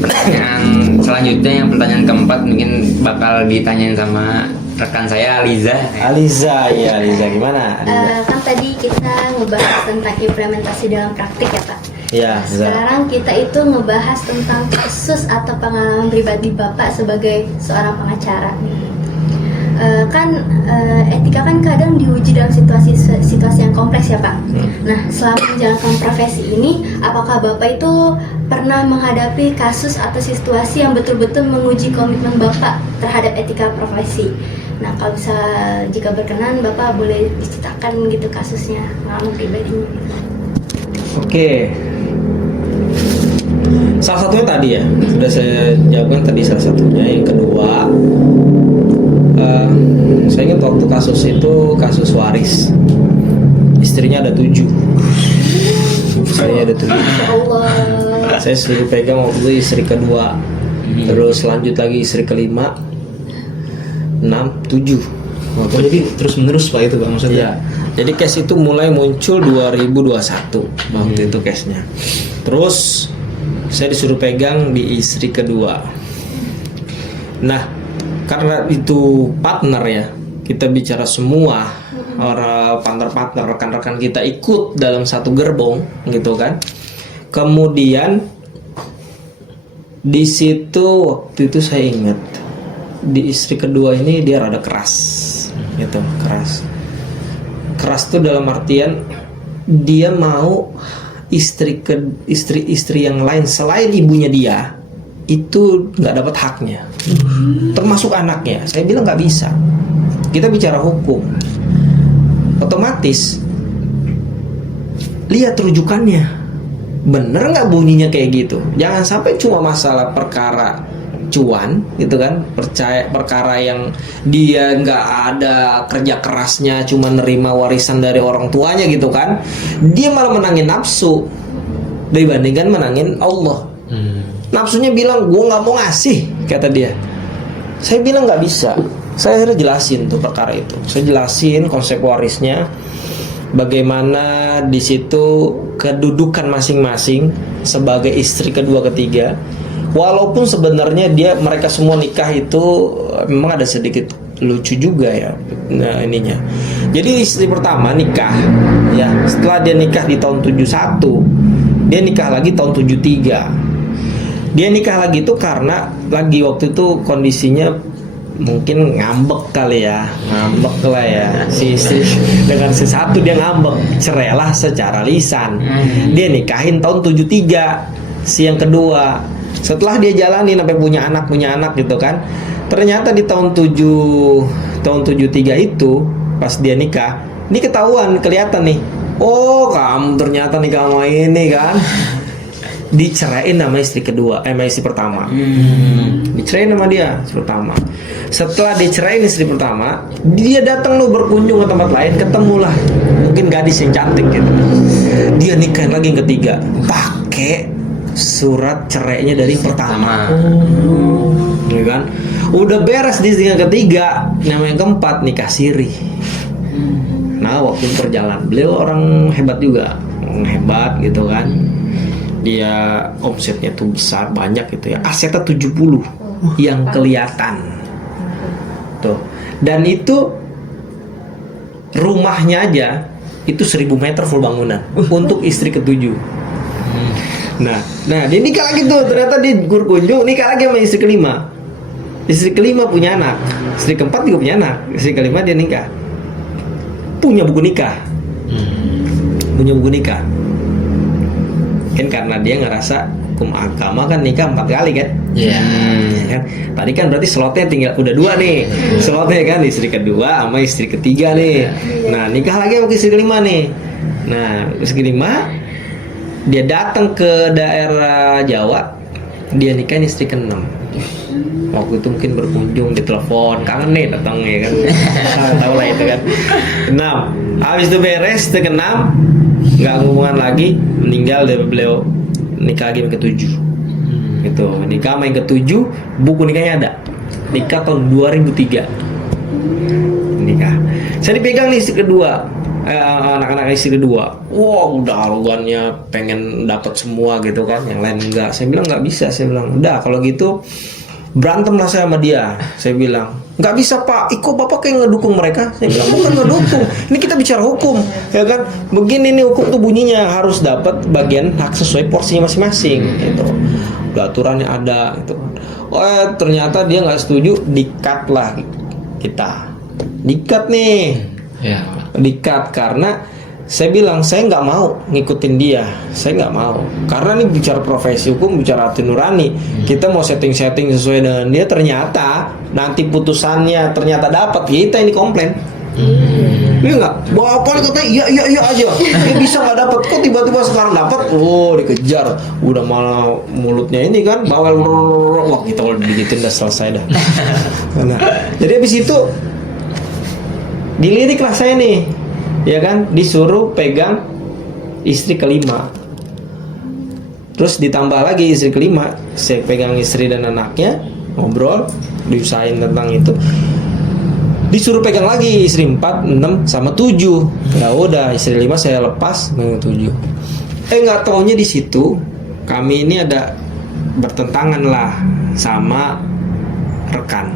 pertanyaan selanjutnya, yang pertanyaan keempat mungkin bakal ditanyain sama rekan saya Aliza. Aliza gimana? Kan tadi kita ngebahas tentang implementasi dalam praktik ya Pak. Iya. Sekarang kita itu ngebahas tentang kasus atau pengalaman pribadi Bapak sebagai seorang pengacara. Etika kan kadang diuji dalam situasi yang kompleks ya Pak. Nah, selama menjalankan profesi ini, apakah Bapak itu pernah menghadapi kasus atau situasi yang betul-betul menguji komitmen Bapak terhadap etika profesi? Nah, kalau bisa, jika berkenan, Bapak boleh diceritakan gitu kasusnya, pengalaman pribadinya. Oke. Salah satunya tadi ya, sudah saya jawabkan tadi salah satunya. Yang kedua, saya ingat waktu kasus itu kasus waris, istrinya ada 7, saya ada 7. Allah. Saya suruh pegang waktu itu istri kedua, terus lanjut lagi istri kelima, 6, 7. Jadi terus menerus Pak itu Pak maksudnya? Ya, jadi case itu mulai muncul 2021 waktu itu case-nya. Terus saya disuruh pegang di istri kedua. Nah, karena itu partner ya, kita bicara semua orang partner-partner, rekan-rekan kita ikut dalam satu gerbong gitu kan. Kemudian di situ waktu itu saya ingat di istri kedua ini dia rada keras gitu, keras tuh dalam artian dia mau istri yang lain selain ibunya dia itu nggak dapat haknya, termasuk anaknya. Saya bilang nggak bisa, kita bicara hukum. otomatis lihat rujukannya, bener nggak bunyinya kayak gitu. Jangan sampai cuma masalah perkara cuan gitu kan, perkara yang dia nggak ada kerja kerasnya, cuma nerima warisan dari orang tuanya gitu kan, dia malah menangin nafsu dibandingkan menangin Allah. Nafsunya bilang gue nggak mau ngasih, kata dia. Saya bilang nggak bisa. Saya akhirnya jelasin tuh perkara itu. Saya jelasin konsep warisnya, bagaimana di situ kedudukan masing-masing sebagai istri kedua ketiga. Walaupun sebenarnya mereka semua nikah itu memang ada sedikit lucu juga ya, nah ininya. Jadi istri pertama nikah ya, setelah dia nikah di tahun 71, dia nikah lagi tahun 73. Dia nikah lagi itu karena lagi waktu itu kondisinya mungkin ngambek kali ya, ngambek lah ya. Si istri dengan si satu dia ngambek, cerailah secara lisan. Dia nikahin tahun 73 si yang kedua. Setelah dia jalanin sampai punya anak gitu kan, ternyata di tahun 73 itu pas dia nikah, ini ketahuan, kelihatan nih, oh kamu ternyata nikah sama ini kan. Dicerain sama istri kedua, sama istri pertama. Dicerain sama dia istri pertama. Setelah dicerain istri pertama, dia datang lo berkunjung ke tempat lain, ketemulah mungkin gadis yang cantik gitu. Dia nikahin lagi yang ketiga, pakai surat cerainya dari pertama. Ya kan? Udah beres di yang ketiga, nama yang keempat nikah siri. Nah, waktu perjalanan beliau orang hebat juga, hebat gitu kan. Dia omsetnya tuh besar, banyak gitu ya. Asetnya 70 yang kelihatan. Tuh. Dan itu rumahnya aja itu 1000 meter full bangunan untuk istri ketujuh. Nah, dia nikah lagi tuh, ternyata dia berkunjung nikah lagi sama istri kelima. Istri kelima punya anak, istri keempat juga punya anak, istri kelima dia nikah. Punya buku nikah. Punya buku nikah. Kan karena dia ngerasa hukum agama kan nikah 4 kali kan. Iya. Kan? Tadi kan berarti slotnya tinggal udah 2 nih. Slotnya kan istri kedua sama istri ketiga nih. Nah, nikah lagi sama istri kelima nih. Nah, istri kelima dia datang ke daerah Jawa, dia nikahin istri ke-6. Waktu itu mungkin berkunjung, ditelepon, kangen nih datangnya kan. Tahu lah itu kan. 6. Habis itu beres istri ke-6, nggak hubungan lagi, meninggal dari beliau, nikah lagi yang ke-7. Gitu, nikah sama yang ke-7, buku nikahnya ada. Nikah tahun 2003. Nikah. Saya dipegang nih istri kedua. Anak-anak istri kedua, wah udah arogannya pengen dapat semua gitu kan, yang lain enggak. Saya bilang nggak bisa, saya bilang udah kalau gitu berantem lah saya sama dia. Saya bilang nggak bisa pak, Iko bapak kayak ngedukung mereka. Saya bilang bukan ngedukung, ini kita bicara hukum ya kan, begini nih hukum tuh bunyinya harus dapat bagian hak sesuai porsinya masing-masing gitu. Udah aturannya ada gitu. Ternyata dia nggak setuju, di-cut lah kita, di-cut nih. Ya. Dikat karena saya bilang saya nggak mau ngikutin dia, saya nggak mau karena ini bicara profesi hukum, bicara hati nurani. Kita mau setting sesuai dengan dia, ternyata nanti putusannya ternyata dapat, kita ini komplain. Iya nggak, bapak katanya iya aja, dia bisa nggak dapat, kok tiba-tiba sekarang dapat, dikejar, udah malah mulutnya ini kan bawel, wah kita kalau digigitin udah selesai dah. Nah, jadi habis itu dilirik lah saya nih, ya kan, disuruh pegang istri kelima. Terus ditambah lagi istri kelima, saya pegang istri dan anaknya, ngobrol, diusahain tentang itu. Disuruh pegang lagi istri 4, 6, sama 7. Ya udah, istri 5 saya lepas, pegang 7. Nggak taunya di situ kami ini ada bertentangan lah sama rekan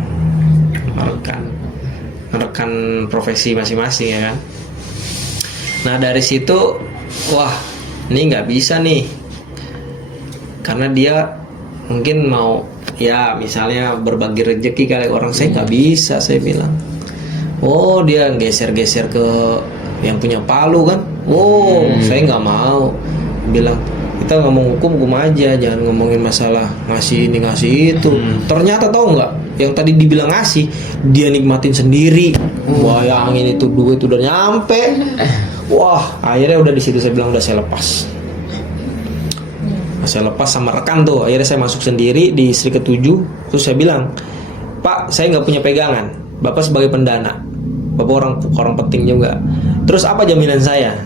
profesi masing-masing ya kan. Nah dari situ wah ini nggak bisa nih, karena dia mungkin mau ya misalnya berbagi rezeki kali orang, saya nggak bisa, saya bilang. Oh dia geser-geser ke yang punya palu kan. Saya nggak mau, bilang kita ngomong hukum aja, jangan ngomongin masalah ngasih ini ngasih itu. Ternyata tahu nggak, yang tadi dibilang ngasih dia nikmatin sendiri. Bayangin itu duit udah nyampe. Wah, akhirnya udah di situ saya bilang udah saya lepas. Saya lepas sama rekan tuh. Akhirnya saya masuk sendiri di istri ke-7. Terus saya bilang, Pak, saya nggak punya pegangan. Bapak sebagai pendana, Bapak orang penting juga. Terus apa jaminan saya?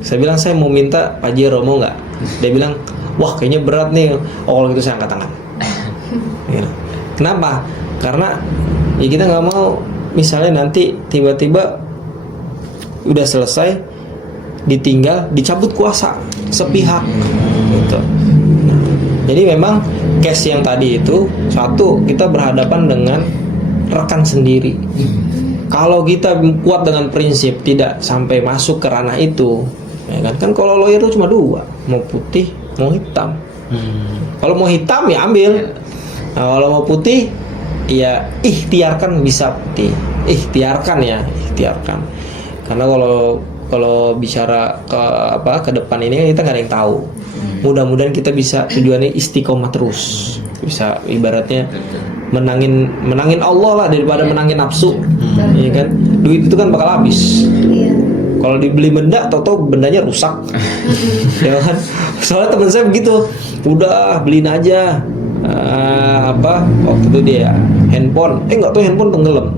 Saya bilang saya mau minta Pak Jero, mau nggak? Dia bilang, wah kayaknya berat nih. Oh kalau gitu saya angkat tangan. Gitu. Kenapa? Karena ya kita nggak mau misalnya nanti tiba-tiba udah selesai ditinggal, dicabut kuasa sepihak gitu. Jadi memang case yang tadi itu, satu, kita berhadapan dengan rekan sendiri. Kalau kita kuat dengan prinsip tidak sampai masuk ke ranah itu, ya kan kalau lawyer itu cuma dua, mau putih mau hitam. Kalau mau hitam ya ambil, nah, kalau mau putih ya ikhtiarkan bisa putih, ikhtiarkan. Karena kalau bicara ke depan ini kita nggak ada yang tahu. Mudah-mudahan kita bisa tujuannya istiqomah terus, bisa ibaratnya menangin Allah lah daripada menangin nafsu. Iya kan, duit itu kan bakal habis. Kalau dibeli benda, tau-tau bendanya rusak. Ya kan, soalnya teman saya begitu, udah beliin aja waktu itu dia handphone, nggak tahu handphone tenggelam,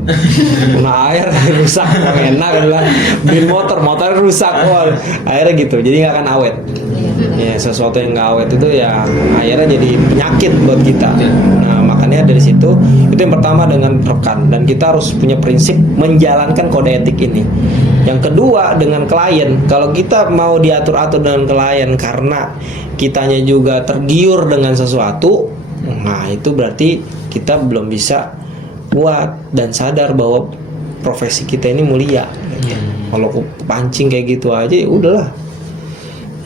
kena air rusak, enak kan, beli motor rusak, akhirnya gitu, jadi nggak akan awet. Ya sesuatu yang nggak awet itu ya akhirnya jadi penyakit buat kita. Nah makanya dari situ itu yang pertama dengan rekan, dan kita harus punya prinsip menjalankan kode etik ini. Yang kedua dengan klien, kalau kita mau diatur-atur dengan klien karena kitanya juga tergiur dengan sesuatu, nah itu berarti kita belum bisa kuat dan sadar bahwa profesi kita ini mulia. Kalau pancing kayak gitu aja ya udahlah,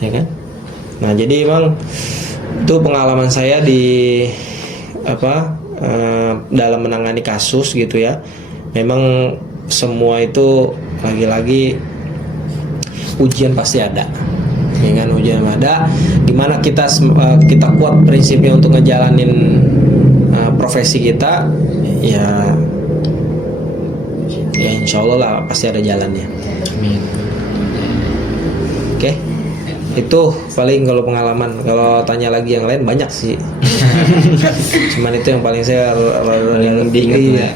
ya kan. Nah jadi emang itu pengalaman saya di dalam menangani kasus gitu ya. Memang semua itu lagi-lagi ujian pasti ada. Ya kan, ujian ada. Gimana kita kuat prinsipnya untuk ngejalanin profesi kita, ya insya Allah lah pasti ada jalannya. Amin. Oke. Itu paling kalau pengalaman. Kalau tanya lagi yang lain banyak sih. Cuman itu yang paling saya yang diingat ya.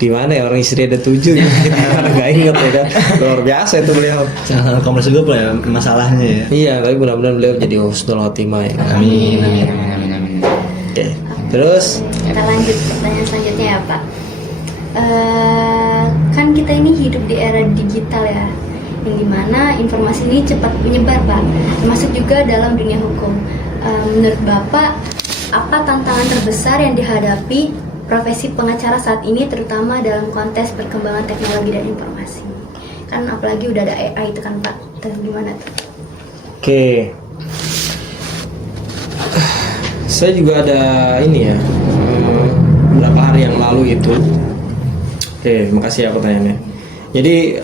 Di mana ya, orang istri ada 7 gitu. Nggak inget ya kan. Luar biasa itu beliau. Sangat kompleks juga ya masalahnya ya. Iya, tapi mudah-mudahan beliau jadi husnul khotimah ya. Amin. Oke. Terus kita lanjut pertanyaan selanjutnya ya Pak. Kan kita ini hidup di era digital ya, yang dimana informasi ini cepat menyebar Pak, termasuk juga dalam dunia hukum. Menurut Bapak, apa tantangan terbesar yang dihadapi profesi pengacara saat ini, terutama dalam konteks perkembangan teknologi dan informasi? Kan apalagi udah ada AI itu kan Pak, gimana tuh? Oke. Saya juga ada ini ya, beberapa hari yang lalu itu. Oke, makasih ya pertanyaannya. Jadi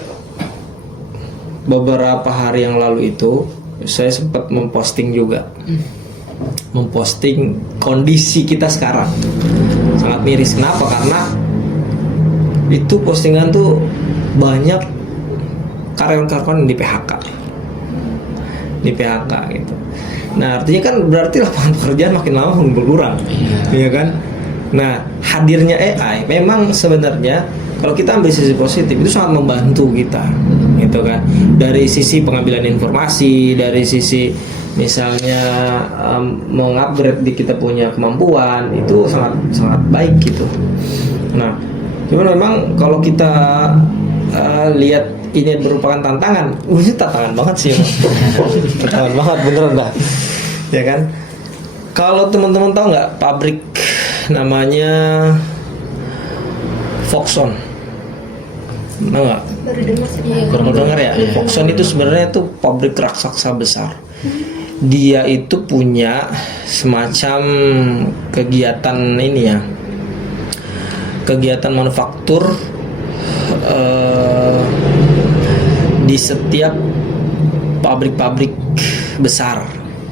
beberapa hari yang lalu itu saya sempat memposting juga, memposting kondisi kita sekarang sangat miris. Kenapa? Karena itu postingan tuh banyak karyawan-karyawan di PHK gitu. Nah artinya kan berarti lapangan pekerjaan makin lama makin berkurang, iya kan? Nah hadirnya AI memang sebenarnya kalau kita ambil sisi positif itu sangat membantu kita, gitu kan? Dari sisi pengambilan informasi, dari sisi misalnya mengupgrade di kita punya kemampuan, itu sangat baik gitu. Nah, cuman memang kalau kita lihat ini merupakan tantangan, ini tantangan banget sih, tantangan banget beneran dah, ya kan? Kalau teman-teman tahu nggak pabrik namanya Foxconn? Tahu nggak? Baru dengar ya. Foxconn itu sebenarnya tuh pabrik raksasa besar. Dia itu punya semacam kegiatan ini ya, kegiatan manufaktur di setiap pabrik-pabrik besar,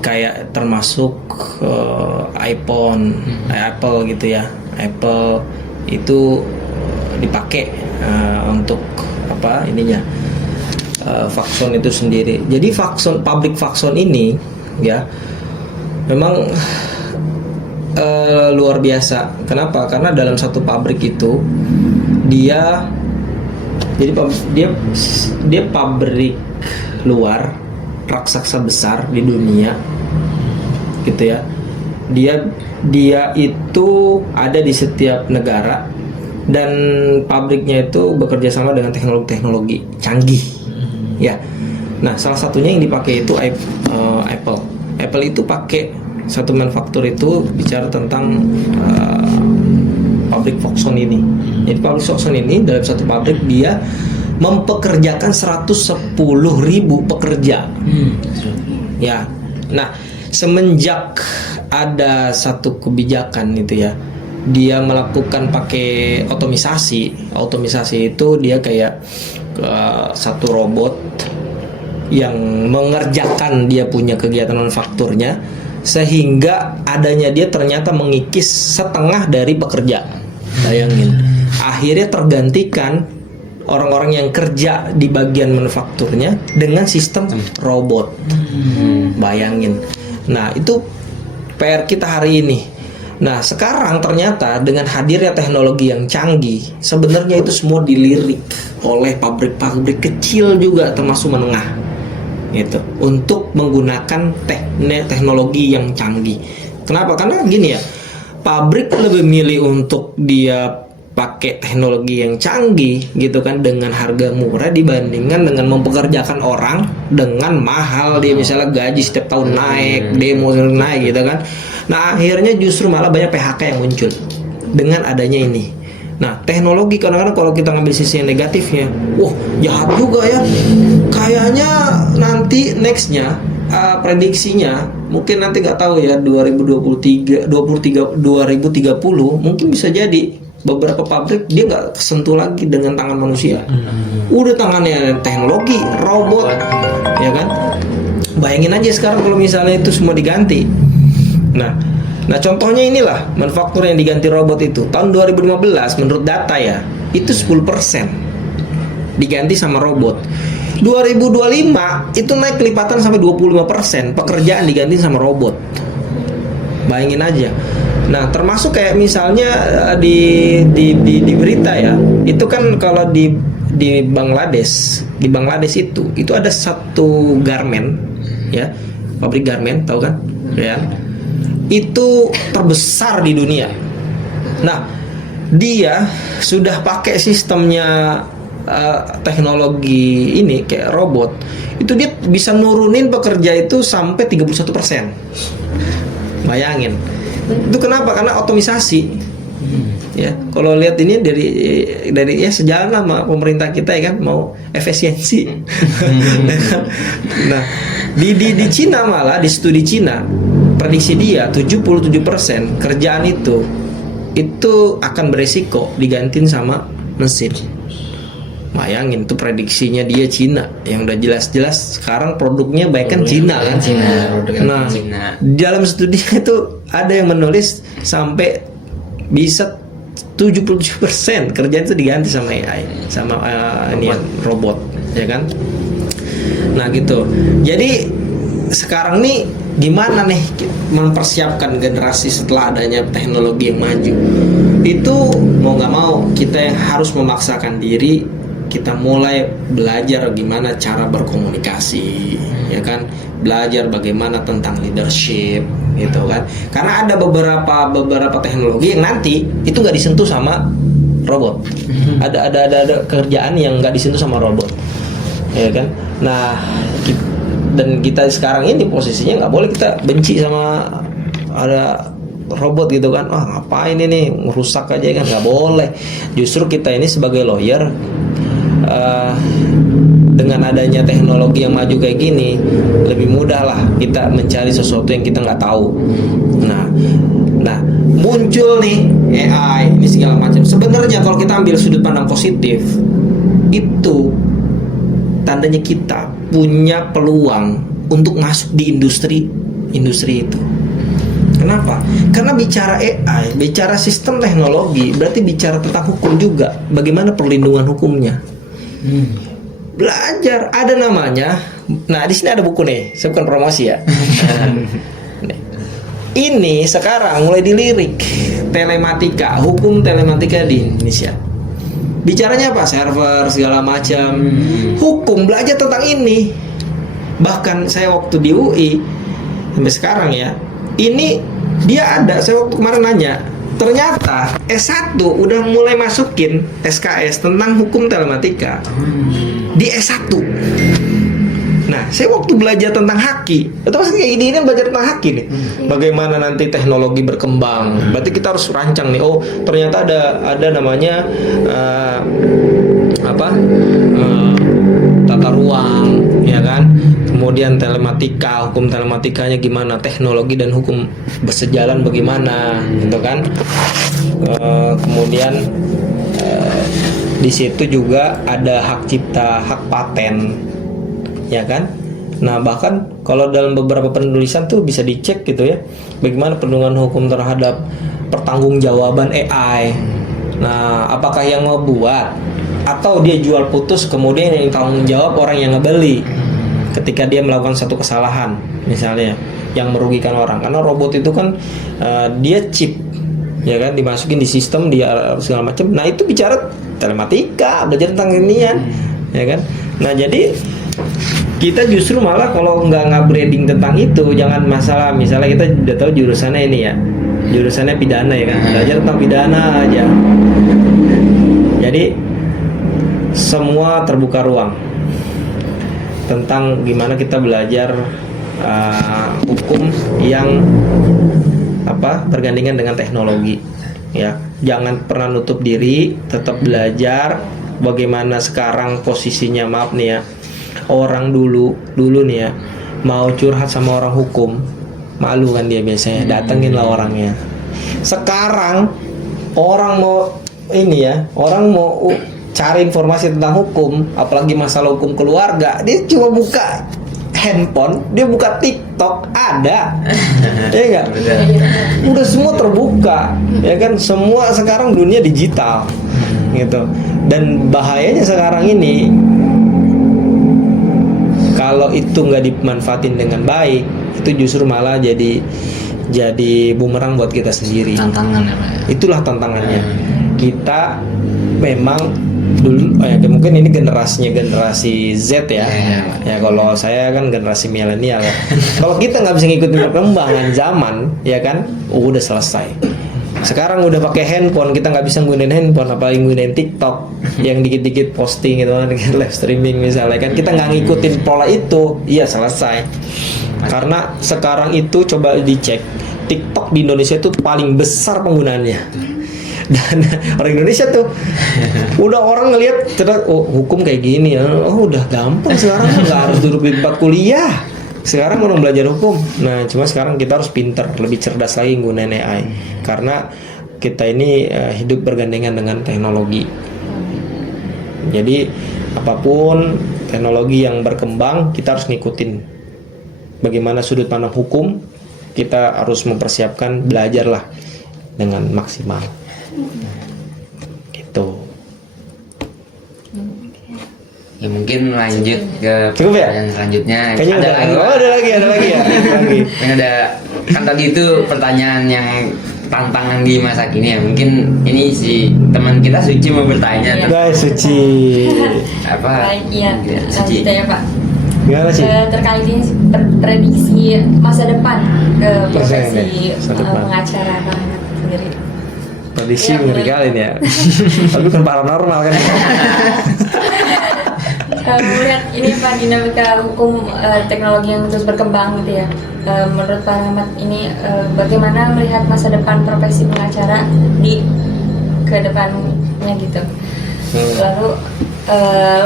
kayak termasuk iPhone, Apple gitu ya. Apple itu dipakai untuk apa ininya Foxconn itu sendiri. Jadi pabrik Foxconn ini ya memang luar biasa. Kenapa? Karena dalam satu pabrik itu dia pabrik luar raksasa besar di dunia gitu ya. Dia itu ada di setiap negara dan pabriknya itu bekerja sama dengan teknologi canggih ya. Nah, salah satunya yang dipakai itu Apple. Apple itu pakai satu manufaktur itu bicara tentang pabrik Foxconn ini. Jadi pabrik Foxconn ini dalam satu pabrik dia mempekerjakan 110.000 pekerja. Ya. Nah, semenjak ada satu kebijakan itu ya, dia melakukan pakai otomisasi. Otomisasi itu dia kayak satu robot yang mengerjakan dia punya kegiatan manufakturnya, sehingga adanya dia ternyata mengikis setengah dari pekerja. Bayangin, akhirnya tergantikan orang-orang yang kerja di bagian manufakturnya dengan sistem robot. Bayangin. Nah, itu PR kita hari ini. Nah, sekarang ternyata dengan hadirnya teknologi yang canggih, sebenarnya itu semua dilirik oleh pabrik-pabrik kecil juga termasuk menengah gitu, untuk menggunakan teknologi yang canggih. Kenapa? Karena gini ya, pabrik lebih milih untuk dia pakai teknologi yang canggih gitu kan dengan harga murah dibandingkan dengan mempekerjakan orang dengan mahal. Dia misalnya gaji setiap tahun naik, demo naik gitu kan. Nah, akhirnya justru malah banyak PHK yang muncul dengan adanya ini. Nah, teknologi kadang-kadang kalau kita ngambil sisi yang negatifnya, wah jahat juga ya. Kayaknya nanti nextnya prediksinya mungkin nanti nggak tahu ya 2030 mungkin bisa jadi beberapa pabrik dia nggak kesentuh lagi dengan tangan manusia. Udah tangannya teknologi robot, ya kan? Bayangin aja sekarang kalau misalnya itu semua diganti. Nah contohnya inilah manufaktur yang diganti robot itu tahun 2015 menurut data ya itu 10% diganti sama robot. 2025 itu naik kelipatan sampai 25% pekerjaan diganti sama robot. Bayangin aja. Nah, termasuk kayak misalnya di berita ya, itu kan kalau di Bangladesh itu ada satu garment ya, pabrik garment, tahu kan? Ya. Itu terbesar di dunia. Nah, dia sudah pakai sistemnya teknologi ini kayak robot. Itu dia bisa nurunin pekerja itu sampai 31%. Bayangin. Itu kenapa? Karena otomisasi. Ya, kalau lihat ini dari ya sejalan sama pemerintah kita ya kan mau efisiensi. Nah, di Cina malah di studi Cina prediksi dia 77% kerjaan itu akan beresiko digantiin sama mesin. Bayangin tuh prediksinya dia Cina yang udah jelas-jelas sekarang produknya banyak kan Cina kan. Nah, di dalam studi itu ada yang menulis sampai bisa 77% kerjaan itu diganti sama AI, sama robot, ya kan? Nah gitu. Jadi sekarang nih gimana nih mempersiapkan generasi setelah adanya teknologi yang maju? Itu mau nggak mau kita yang harus memaksakan diri, kita mulai belajar gimana cara berkomunikasi, ya kan? Belajar bagaimana tentang leadership, gitu kan? Karena ada beberapa teknologi yang nanti itu nggak disentuh sama robot. Ada kerjaan yang nggak disentuh sama robot, ya kan? Nah, dan kita sekarang ini posisinya nggak boleh kita benci sama ada robot gitu kan. Wah, ngapain ini ngerusak aja kan, nggak boleh. Justru kita ini sebagai lawyer dengan adanya teknologi yang maju kayak gini lebih mudah lah kita mencari sesuatu yang kita nggak tahu. Nah muncul nih AI ini segala macam. Sebenarnya kalau kita ambil sudut pandang positif, itu tandanya kita punya peluang untuk masuk di industri itu. Kenapa? Karena bicara AI, bicara sistem teknologi, berarti bicara tentang hukum juga. Bagaimana perlindungan hukumnya? Belajar, ada namanya. Nah, di sini ada buku nih. Saya bukan promosi ya. Ini sekarang mulai dilirik telematika, hukum telematika di Indonesia. Bicaranya apa? Server segala macam. Hukum belajar tentang ini. Bahkan saya waktu di UI sampai sekarang ya, ini dia ada. Saya waktu kemarin nanya, ternyata S1 udah mulai masukin SKS tentang hukum telematika di S1. Nah, saya waktu belajar tentang haki, itu maksudnya kayak gini belajar tentang haki nih. Bagaimana nanti teknologi berkembang. Berarti kita harus rancang nih. Oh, ternyata ada namanya tata ruang, ya kan? Kemudian telematika, hukum telematikanya gimana, teknologi dan hukum bersejalan bagaimana, gitu kan? Kemudian di situ juga ada hak cipta, hak paten, ya kan? Nah, bahkan kalau dalam beberapa penulisan tuh bisa dicek gitu ya, bagaimana perlindungan hukum terhadap pertanggungjawaban AI. Nah, apakah yang ngebuat atau dia jual putus kemudian yang tanggung jawab orang yang ngebeli ketika dia melakukan satu kesalahan misalnya yang merugikan orang, karena robot itu kan dia chip, ya kan, dimasukin di sistem dia segala macam. Nah, itu bicara telematika, belajar tentang inian, ya kan. Nah, jadi kita justru malah kalau nggak branding tentang itu, jangan masalah misalnya kita udah tahu jurusannya ini ya, jurusannya pidana, ya kan, belajar tentang pidana aja. Jadi semua terbuka ruang tentang gimana kita belajar hukum yang bergandengan dengan teknologi, ya. Jangan pernah nutup diri, tetap belajar. Bagaimana sekarang posisinya, maaf nih ya, orang dulu nih ya, mau curhat sama orang hukum malu kan dia biasanya, datengin lah orangnya. Sekarang orang mau ini ya, orang mau cari informasi tentang hukum, apalagi masalah hukum keluarga, dia cuma buka handphone, dia buka TikTok, ada, ya enggak? Udah semua terbuka, ya kan? Semua sekarang dunia digital, gitu. Dan bahayanya sekarang ini, kalau itu nggak dimanfaatin dengan baik, itu justru malah jadi bumerang buat kita sendiri. Tantangan ya, Pak. Itulah tantangannya. Kita memang dulu mungkin ini generasi Z ya. Ya kalau saya kan generasi milenial ya. Kalau kita nggak bisa ngikutin perkembangan zaman, ya kan, udah selesai. Sekarang udah pakai handphone, kita nggak bisa nggunain handphone, apalagi nggunain TikTok yang dikit-dikit posting gitu kan, live streaming misalnya kan, kita nggak ngikutin pola itu, iya selesai. Karena sekarang itu coba dicek, TikTok di Indonesia itu paling besar penggunaannya. Dan orang Indonesia tuh udah orang ngelihat hukum kayak gini ya, udah gampang sekarang, nggak harus duduk di tempat kuliah. Sekarang orang belajar hukum. Nah, cuma sekarang kita harus pinter, lebih cerdas lagi gunain AI. Karena kita ini hidup bergandengan dengan teknologi. Jadi apapun teknologi yang berkembang, kita harus ngikutin. Bagaimana sudut pandang hukum, kita harus mempersiapkan, belajarlah dengan maksimal. Gitu. Ya mungkin lanjut ke Cukup ya? pertanyaan selanjutnya. Kayaknya ada lagi. ada lagi ya. Yang ada kan tadi itu pertanyaan yang tantangan di masa kini ya. Mungkin ini si teman kita Suci mau bertanya. Guys, Suci. Apa? Baik, iya. Suci. Lanjut ya, Pak. Gimana sih? Terkait ini prediksi masa depan profesi Masa depan. pengacara Pak sendiri. Prediksi Iya, ngeri kali nih ya. Tapi kan paranormal kan. Melihat ini Pak dinamika hukum teknologi yang terus berkembang gitu ya. Menurut Pak Rahmat ini bagaimana melihat masa depan profesi pengacara di ke depannya gitu. Lalu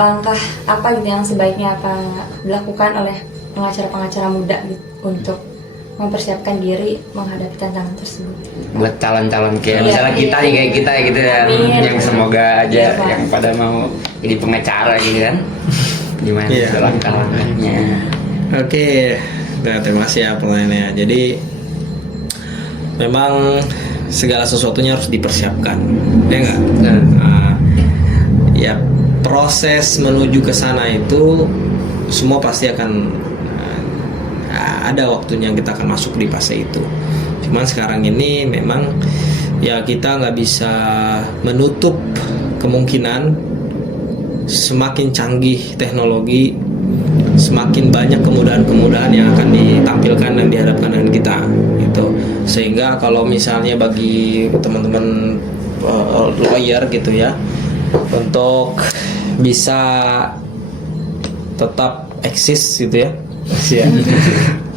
langkah apa gitu yang sebaiknya apa dilakukan oleh pengacara-pengacara muda gitu untuk mempersiapkan diri menghadapi tantangan tersebut. Buat calon-calon kayak Iya, misalnya kita nih, kayak kita gitu ya, Amin. yang semoga aja Iya, Pak. yang pada mau jadi pengacara gitu kan. Gimana Iya. langkah-langkahnya? Oke, nah, terima kasih ya pertanyaannya. Jadi memang segala sesuatunya harus dipersiapkan, ya nggak? Nah, Ya proses menuju ke sana itu semua pasti akan ada waktunya kita akan masuk di fase itu. Cuman sekarang ini memang ya kita nggak bisa menutup kemungkinan semakin canggih teknologi, semakin banyak kemudahan-kemudahan yang akan ditampilkan dan dihadapkan dengan kita gitu. Sehingga kalau misalnya bagi teman-teman lawyer gitu ya, untuk bisa tetap eksis gitu ya,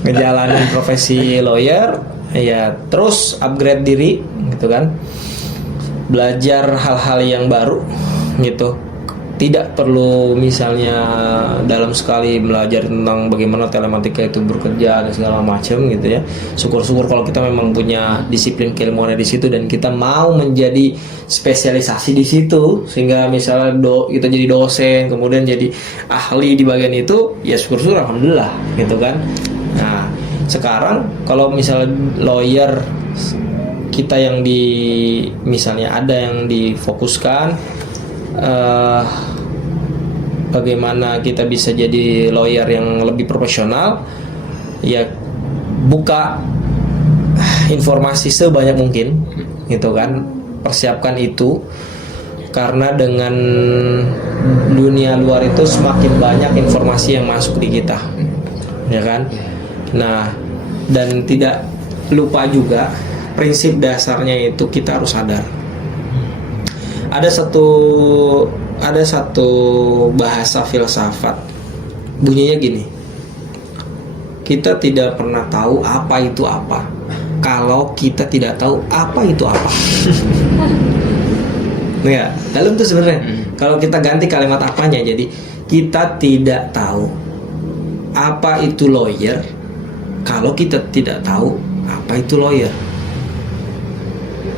ngejalanin profesi lawyer ya, terus upgrade diri gitu kan, belajar hal-hal yang baru gitu. Tidak perlu misalnya dalam sekali belajar tentang bagaimana telematika itu bekerja dan segala macam gitu ya. Syukur-syukur kalau kita memang punya disiplin keilmuan di situ dan kita mau menjadi spesialisasi di situ, sehingga misalnya kita jadi dosen kemudian jadi ahli di bagian itu, ya syukur-syukur alhamdulillah gitu kan. Nah, sekarang kalau misalnya lawyer kita yang misalnya ada yang difokuskan bagaimana kita bisa jadi lawyer yang lebih profesional, ya buka informasi sebanyak mungkin gitu kan, persiapkan itu, karena dengan dunia luar itu semakin banyak informasi yang masuk di kita, ya kan. Nah, dan tidak lupa juga prinsip dasarnya itu kita harus sadar. Ada satu bahasa filsafat, bunyinya gini: kita tidak pernah tahu apa itu apa kalau kita tidak tahu apa itu apa. Ya, dalam tuh sebenarnya kalau kita ganti kalimat apanya, jadi kita tidak tahu apa itu lawyer kalau kita tidak tahu apa itu lawyer.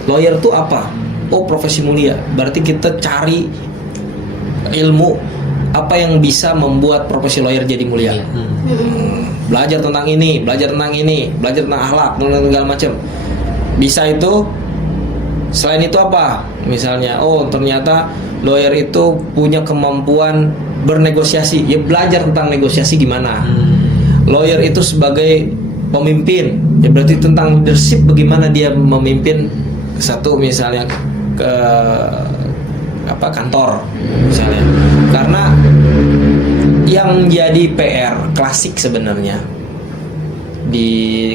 Lawyer itu apa? Oh, profesi mulia. Berarti kita cari ilmu apa yang bisa membuat profesi lawyer jadi mulia. Belajar tentang ini, belajar tentang ini, belajar tentang akhlak, tentang segala macam. Bisa itu. Selain itu apa? Misalnya, oh ternyata lawyer itu punya kemampuan bernegosiasi. Ya belajar tentang negosiasi gimana. Lawyer itu sebagai pemimpin, ya berarti tentang leadership, bagaimana dia memimpin satu misalnya ke kantor misalnya. Karena yang jadi PR klasik sebenarnya di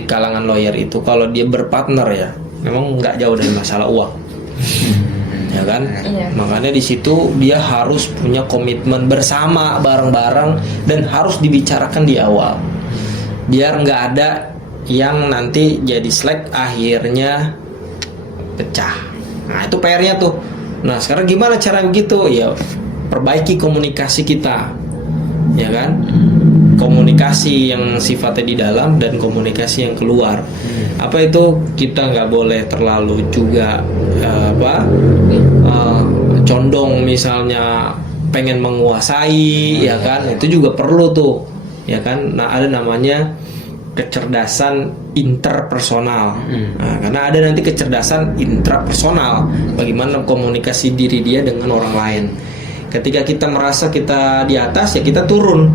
kalangan lawyer itu, kalau dia berpartner ya memang nggak jauh dari masalah uang, ya kan. Makanya di situ dia harus punya komitmen bersama bareng-bareng dan harus dibicarakan di awal, biar nggak ada yang nanti jadi slack akhirnya pecah. Nah itu PR-nya tuh. Nah sekarang gimana cara begitu? Ya perbaiki komunikasi kita, ya kan. Komunikasi yang sifatnya di dalam dan komunikasi yang keluar. Apa itu? Kita nggak boleh terlalu juga condong misalnya pengen menguasai, ya kan. Itu juga perlu tuh, ya kan. Nah ada namanya kecerdasan interpersonal. Nah, karena ada nanti kecerdasan intrapersonal, bagaimana komunikasi diri dia dengan orang lain. Ketika kita merasa kita di atas, ya kita turun,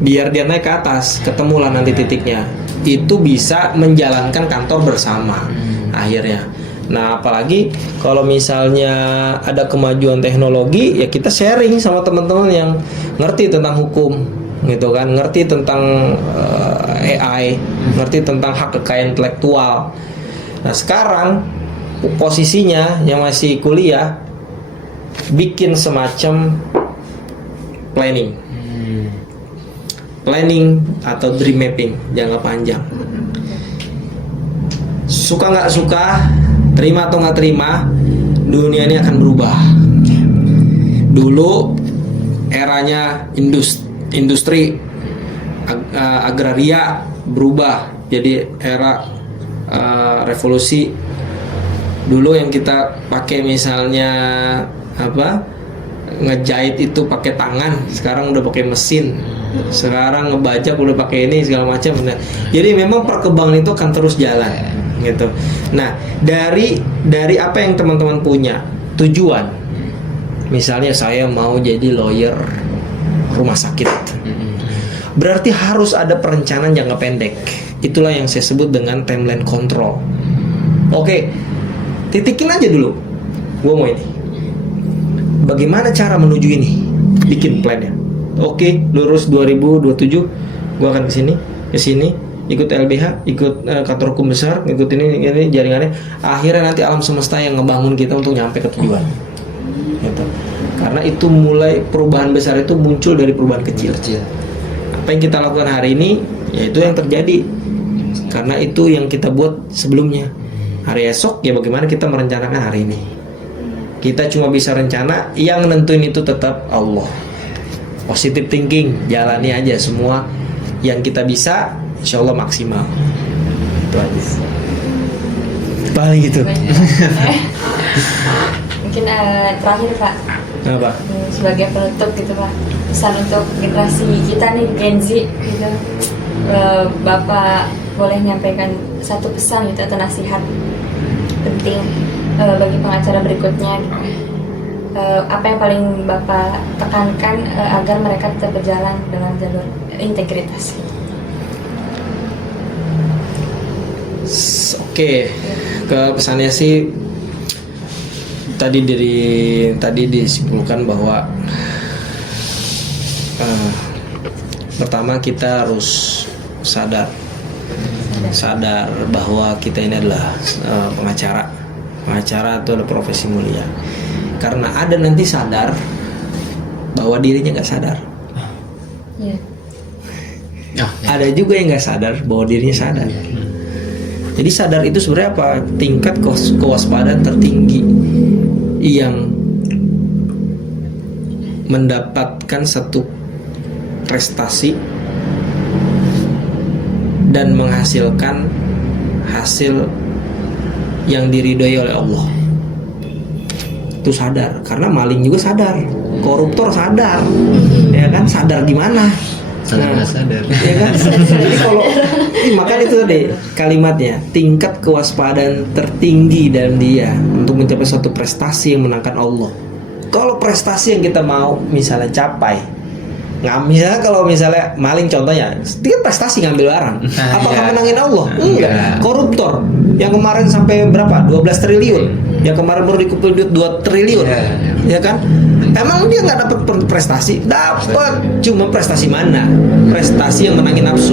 biar dia naik ke atas, ketemulah nanti titiknya. Itu bisa menjalankan kantor bersama akhirnya. Nah apalagi kalau misalnya ada kemajuan teknologi, ya kita sharing sama teman-teman yang ngerti tentang hukum gitu kan, ngerti tentang AI, ngerti tentang hak kekayaan intelektual. Nah sekarang posisinya yang masih kuliah, bikin semacam planning atau dream mapping jangka panjang. Suka nggak suka, terima atau nggak terima, dunia ini akan berubah. Dulu eranya industri agraria berubah jadi era revolusi. Dulu yang kita pakai misalnya ngejahit itu pakai tangan, sekarang udah pakai mesin. Sekarang ngebajak udah pakai ini segala macam. Nah, jadi memang perkembangan itu akan terus jalan. gitu. Nah, dari apa yang teman-teman punya tujuan, misalnya saya mau jadi lawyer rumah sakit, berarti harus ada perencanaan jangka pendek. Itulah yang saya sebut dengan timeline control. Oke, titikin aja dulu, gue mau ini, bagaimana cara menuju ini, bikin plannya. Oke, lurus 2027 gue akan ke sini, ikut LBH, ikut kantor hukum besar, ikut ini jaringannya. Akhirnya nanti alam semesta yang ngebangun kita untuk nyampe ke tujuan. Gitu. Karena itu mulai perubahan besar itu muncul dari perubahan kecil. Apa yang kita lakukan hari ini, yaitu yang terjadi. Karena itu yang kita buat sebelumnya. Hari esok ya bagaimana kita merencanakan hari ini. Kita cuma bisa rencana, yang nentuin itu tetap Allah. Positive thinking, jalani aja semua yang kita bisa, insya Allah maksimal. Itu aja. Paling gitu. Mungkin terakhir Pak, Apa? sebagai penutup gitu Pak, pesan untuk generasi kita nih Gen Z gitu, Bapak boleh nyampaikan satu pesan gitu atau nasihat penting bagi pengacara berikutnya gitu. Apa yang paling Bapak tekankan agar mereka tetap berjalan dalam jalur integritas? Oke, ke pesannya sih tadi disimpulkan bahwa pertama kita harus sadar bahwa kita ini adalah pengacara itu adalah profesi mulia. Karena ada nanti sadar bahwa dirinya nggak sadar. Ada juga yang nggak sadar bahwa dirinya sadar. Jadi sadar itu sebenarnya apa? Tingkat kewaspadaan tertinggi yang mendapatkan satu prestasi dan menghasilkan hasil yang diridhoi oleh Allah. Itu sadar, karena maling juga sadar, koruptor sadar, ya kan? Sadar gimana? Sadar. Ya kan? Jadi kalau makanya itu tadi kalimatnya, tingkat kewaspadaan tertinggi dalam dia untuk mencapai suatu prestasi yang menangkan Allah. Kalau prestasi yang kita mau misalnya capai, misalnya kalau misalnya maling contohnya, itu kan prestasi ngambil barang. Apakah menangin Allah? Enggak. Koruptor yang kemarin sampai berapa? 12 triliun. Yang kemarin baru dikumpul duit 2 triliun. Ya kan? Emang dia nggak dapat prestasi? Dapat. Cuma prestasi mana? Prestasi yang menangin nafsu.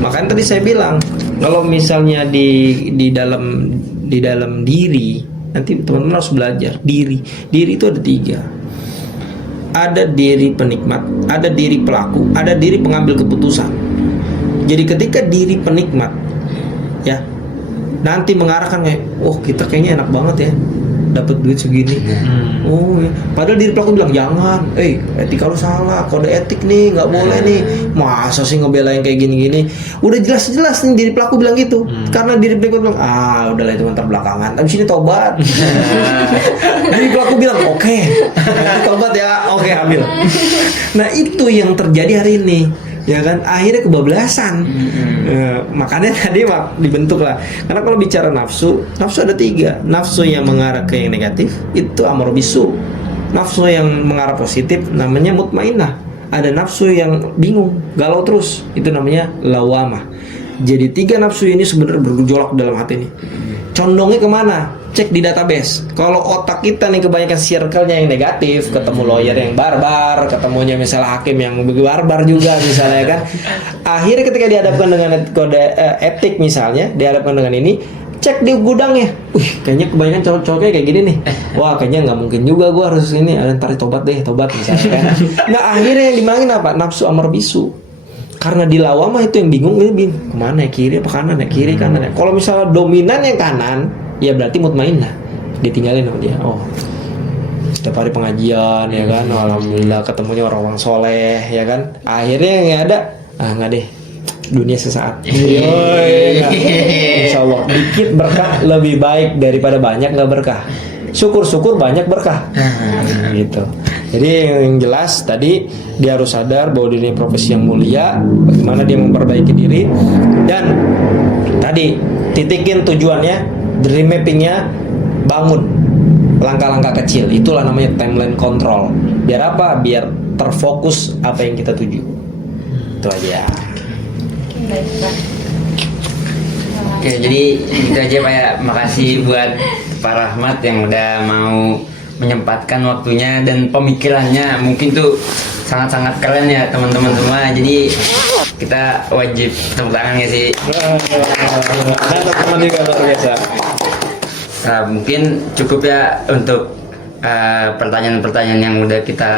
Makanya tadi saya bilang, kalau misalnya di dalam diri, nanti teman-teman harus belajar diri itu ada 3. Ada diri penikmat, ada diri pelaku, ada diri pengambil keputusan. Jadi ketika diri penikmat, ya, nanti mengarahkan kayak, kita kayaknya enak banget ya, dapat duit segini. Ya. Padahal diri pelaku bilang jangan, etika lu salah, kode etik nih nggak boleh nih, masa sih ngebelain kayak gini-gini. Udah jelas-jelas nih diri pelaku bilang gitu, karena diri pelaku bilang udahlah itu mantar belakangan, abis ini tobat. Diri pelaku bilang oke, tobat ya, oke ambil. Nah itu yang terjadi hari ini. Ya kan, akhirnya kebablasan. Makanya tadi dibentuk lah. Karena kalau bicara nafsu ada 3. Nafsu yang mengarah ke yang negatif itu amar bisu. Nafsu yang mengarah positif namanya mutmainnah. Ada nafsu yang bingung, galau terus, itu namanya lawamah. Jadi 3 nafsu ini sebenarnya bergejolak dalam hati ini. Condongnya kemana? Cek di database. Kalau otak kita nih kebanyakan circle-nya yang negatif, ketemu lawyer yang barbar, ketemunya misalnya hakim yang barbar juga misalnya kan. Akhirnya ketika dihadapkan dengan kode etik misalnya, dihadapkan dengan ini, cek di gudangnya. Kayaknya kebanyakan cowok-cowoknya kayak gini nih. Wah, kayaknya nggak mungkin juga gue harus ini. Ntar tobat misalnya kan. Nah, akhirnya yang dimenangin apa? Nafsu amar bisu. Karena di lawamah itu yang bingung, kemana ya, kiri apa kanan ya, kiri kanan ya. Kalau misalnya dominan yang kanan, ya berarti mutmainnah, ditinggalin sama dia. Setiap hari pengajian ya kan, alhamdulillah ketemunya orang-orang soleh ya kan. Akhirnya yang ada, nggak deh, dunia sesaat. Insya Allah dikit berkah lebih baik daripada banyak nggak berkah. Syukur-syukur banyak berkah. Gitu. Jadi yang jelas tadi dia harus sadar bahwa dirinya profesi yang mulia, bagaimana dia memperbaiki diri, dan tadi titikin tujuannya, dream mappingnya, bangun langkah-langkah kecil. Itulah namanya timeline control. Biar apa? Biar terfokus apa yang kita tuju. Itu aja. Baik, Pak. Oke, jadi itu aja Pak ya. Makasih buat Pak Rahmat yang udah mau menyempatkan waktunya dan pemikirannya. Mungkin tuh sangat-sangat keren ya teman-teman semua. Jadi kita wajib tepuk tangan ya sih. Nah, teman-teman juga luar biasa. Nah, mungkin cukup ya untuk pertanyaan-pertanyaan yang udah kita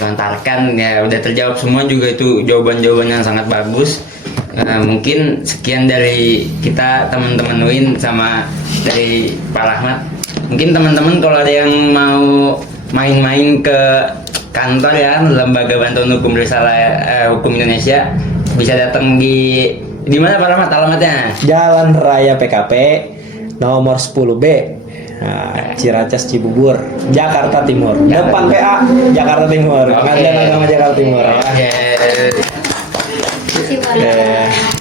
lontarkan ya, udah terjawab semua juga, itu jawaban-jawaban yang sangat bagus. Mungkin sekian dari kita teman-teman Win sama dari Pak Rahmat. Mungkin teman-teman kalau ada yang mau main-main ke kantor ya, Lembaga Bantuan Hukum Bersalah Hukum Indonesia, bisa datang di mana Pak Rahmat alamatnya? Jalan Raya PKP nomor 10B, Ciracas Cibubur, Jakarta Timur. Depan PA Jakarta Timur. Pengadilan Agama Jakarta Timur. Oke. Terima kasih, Pak. Oke.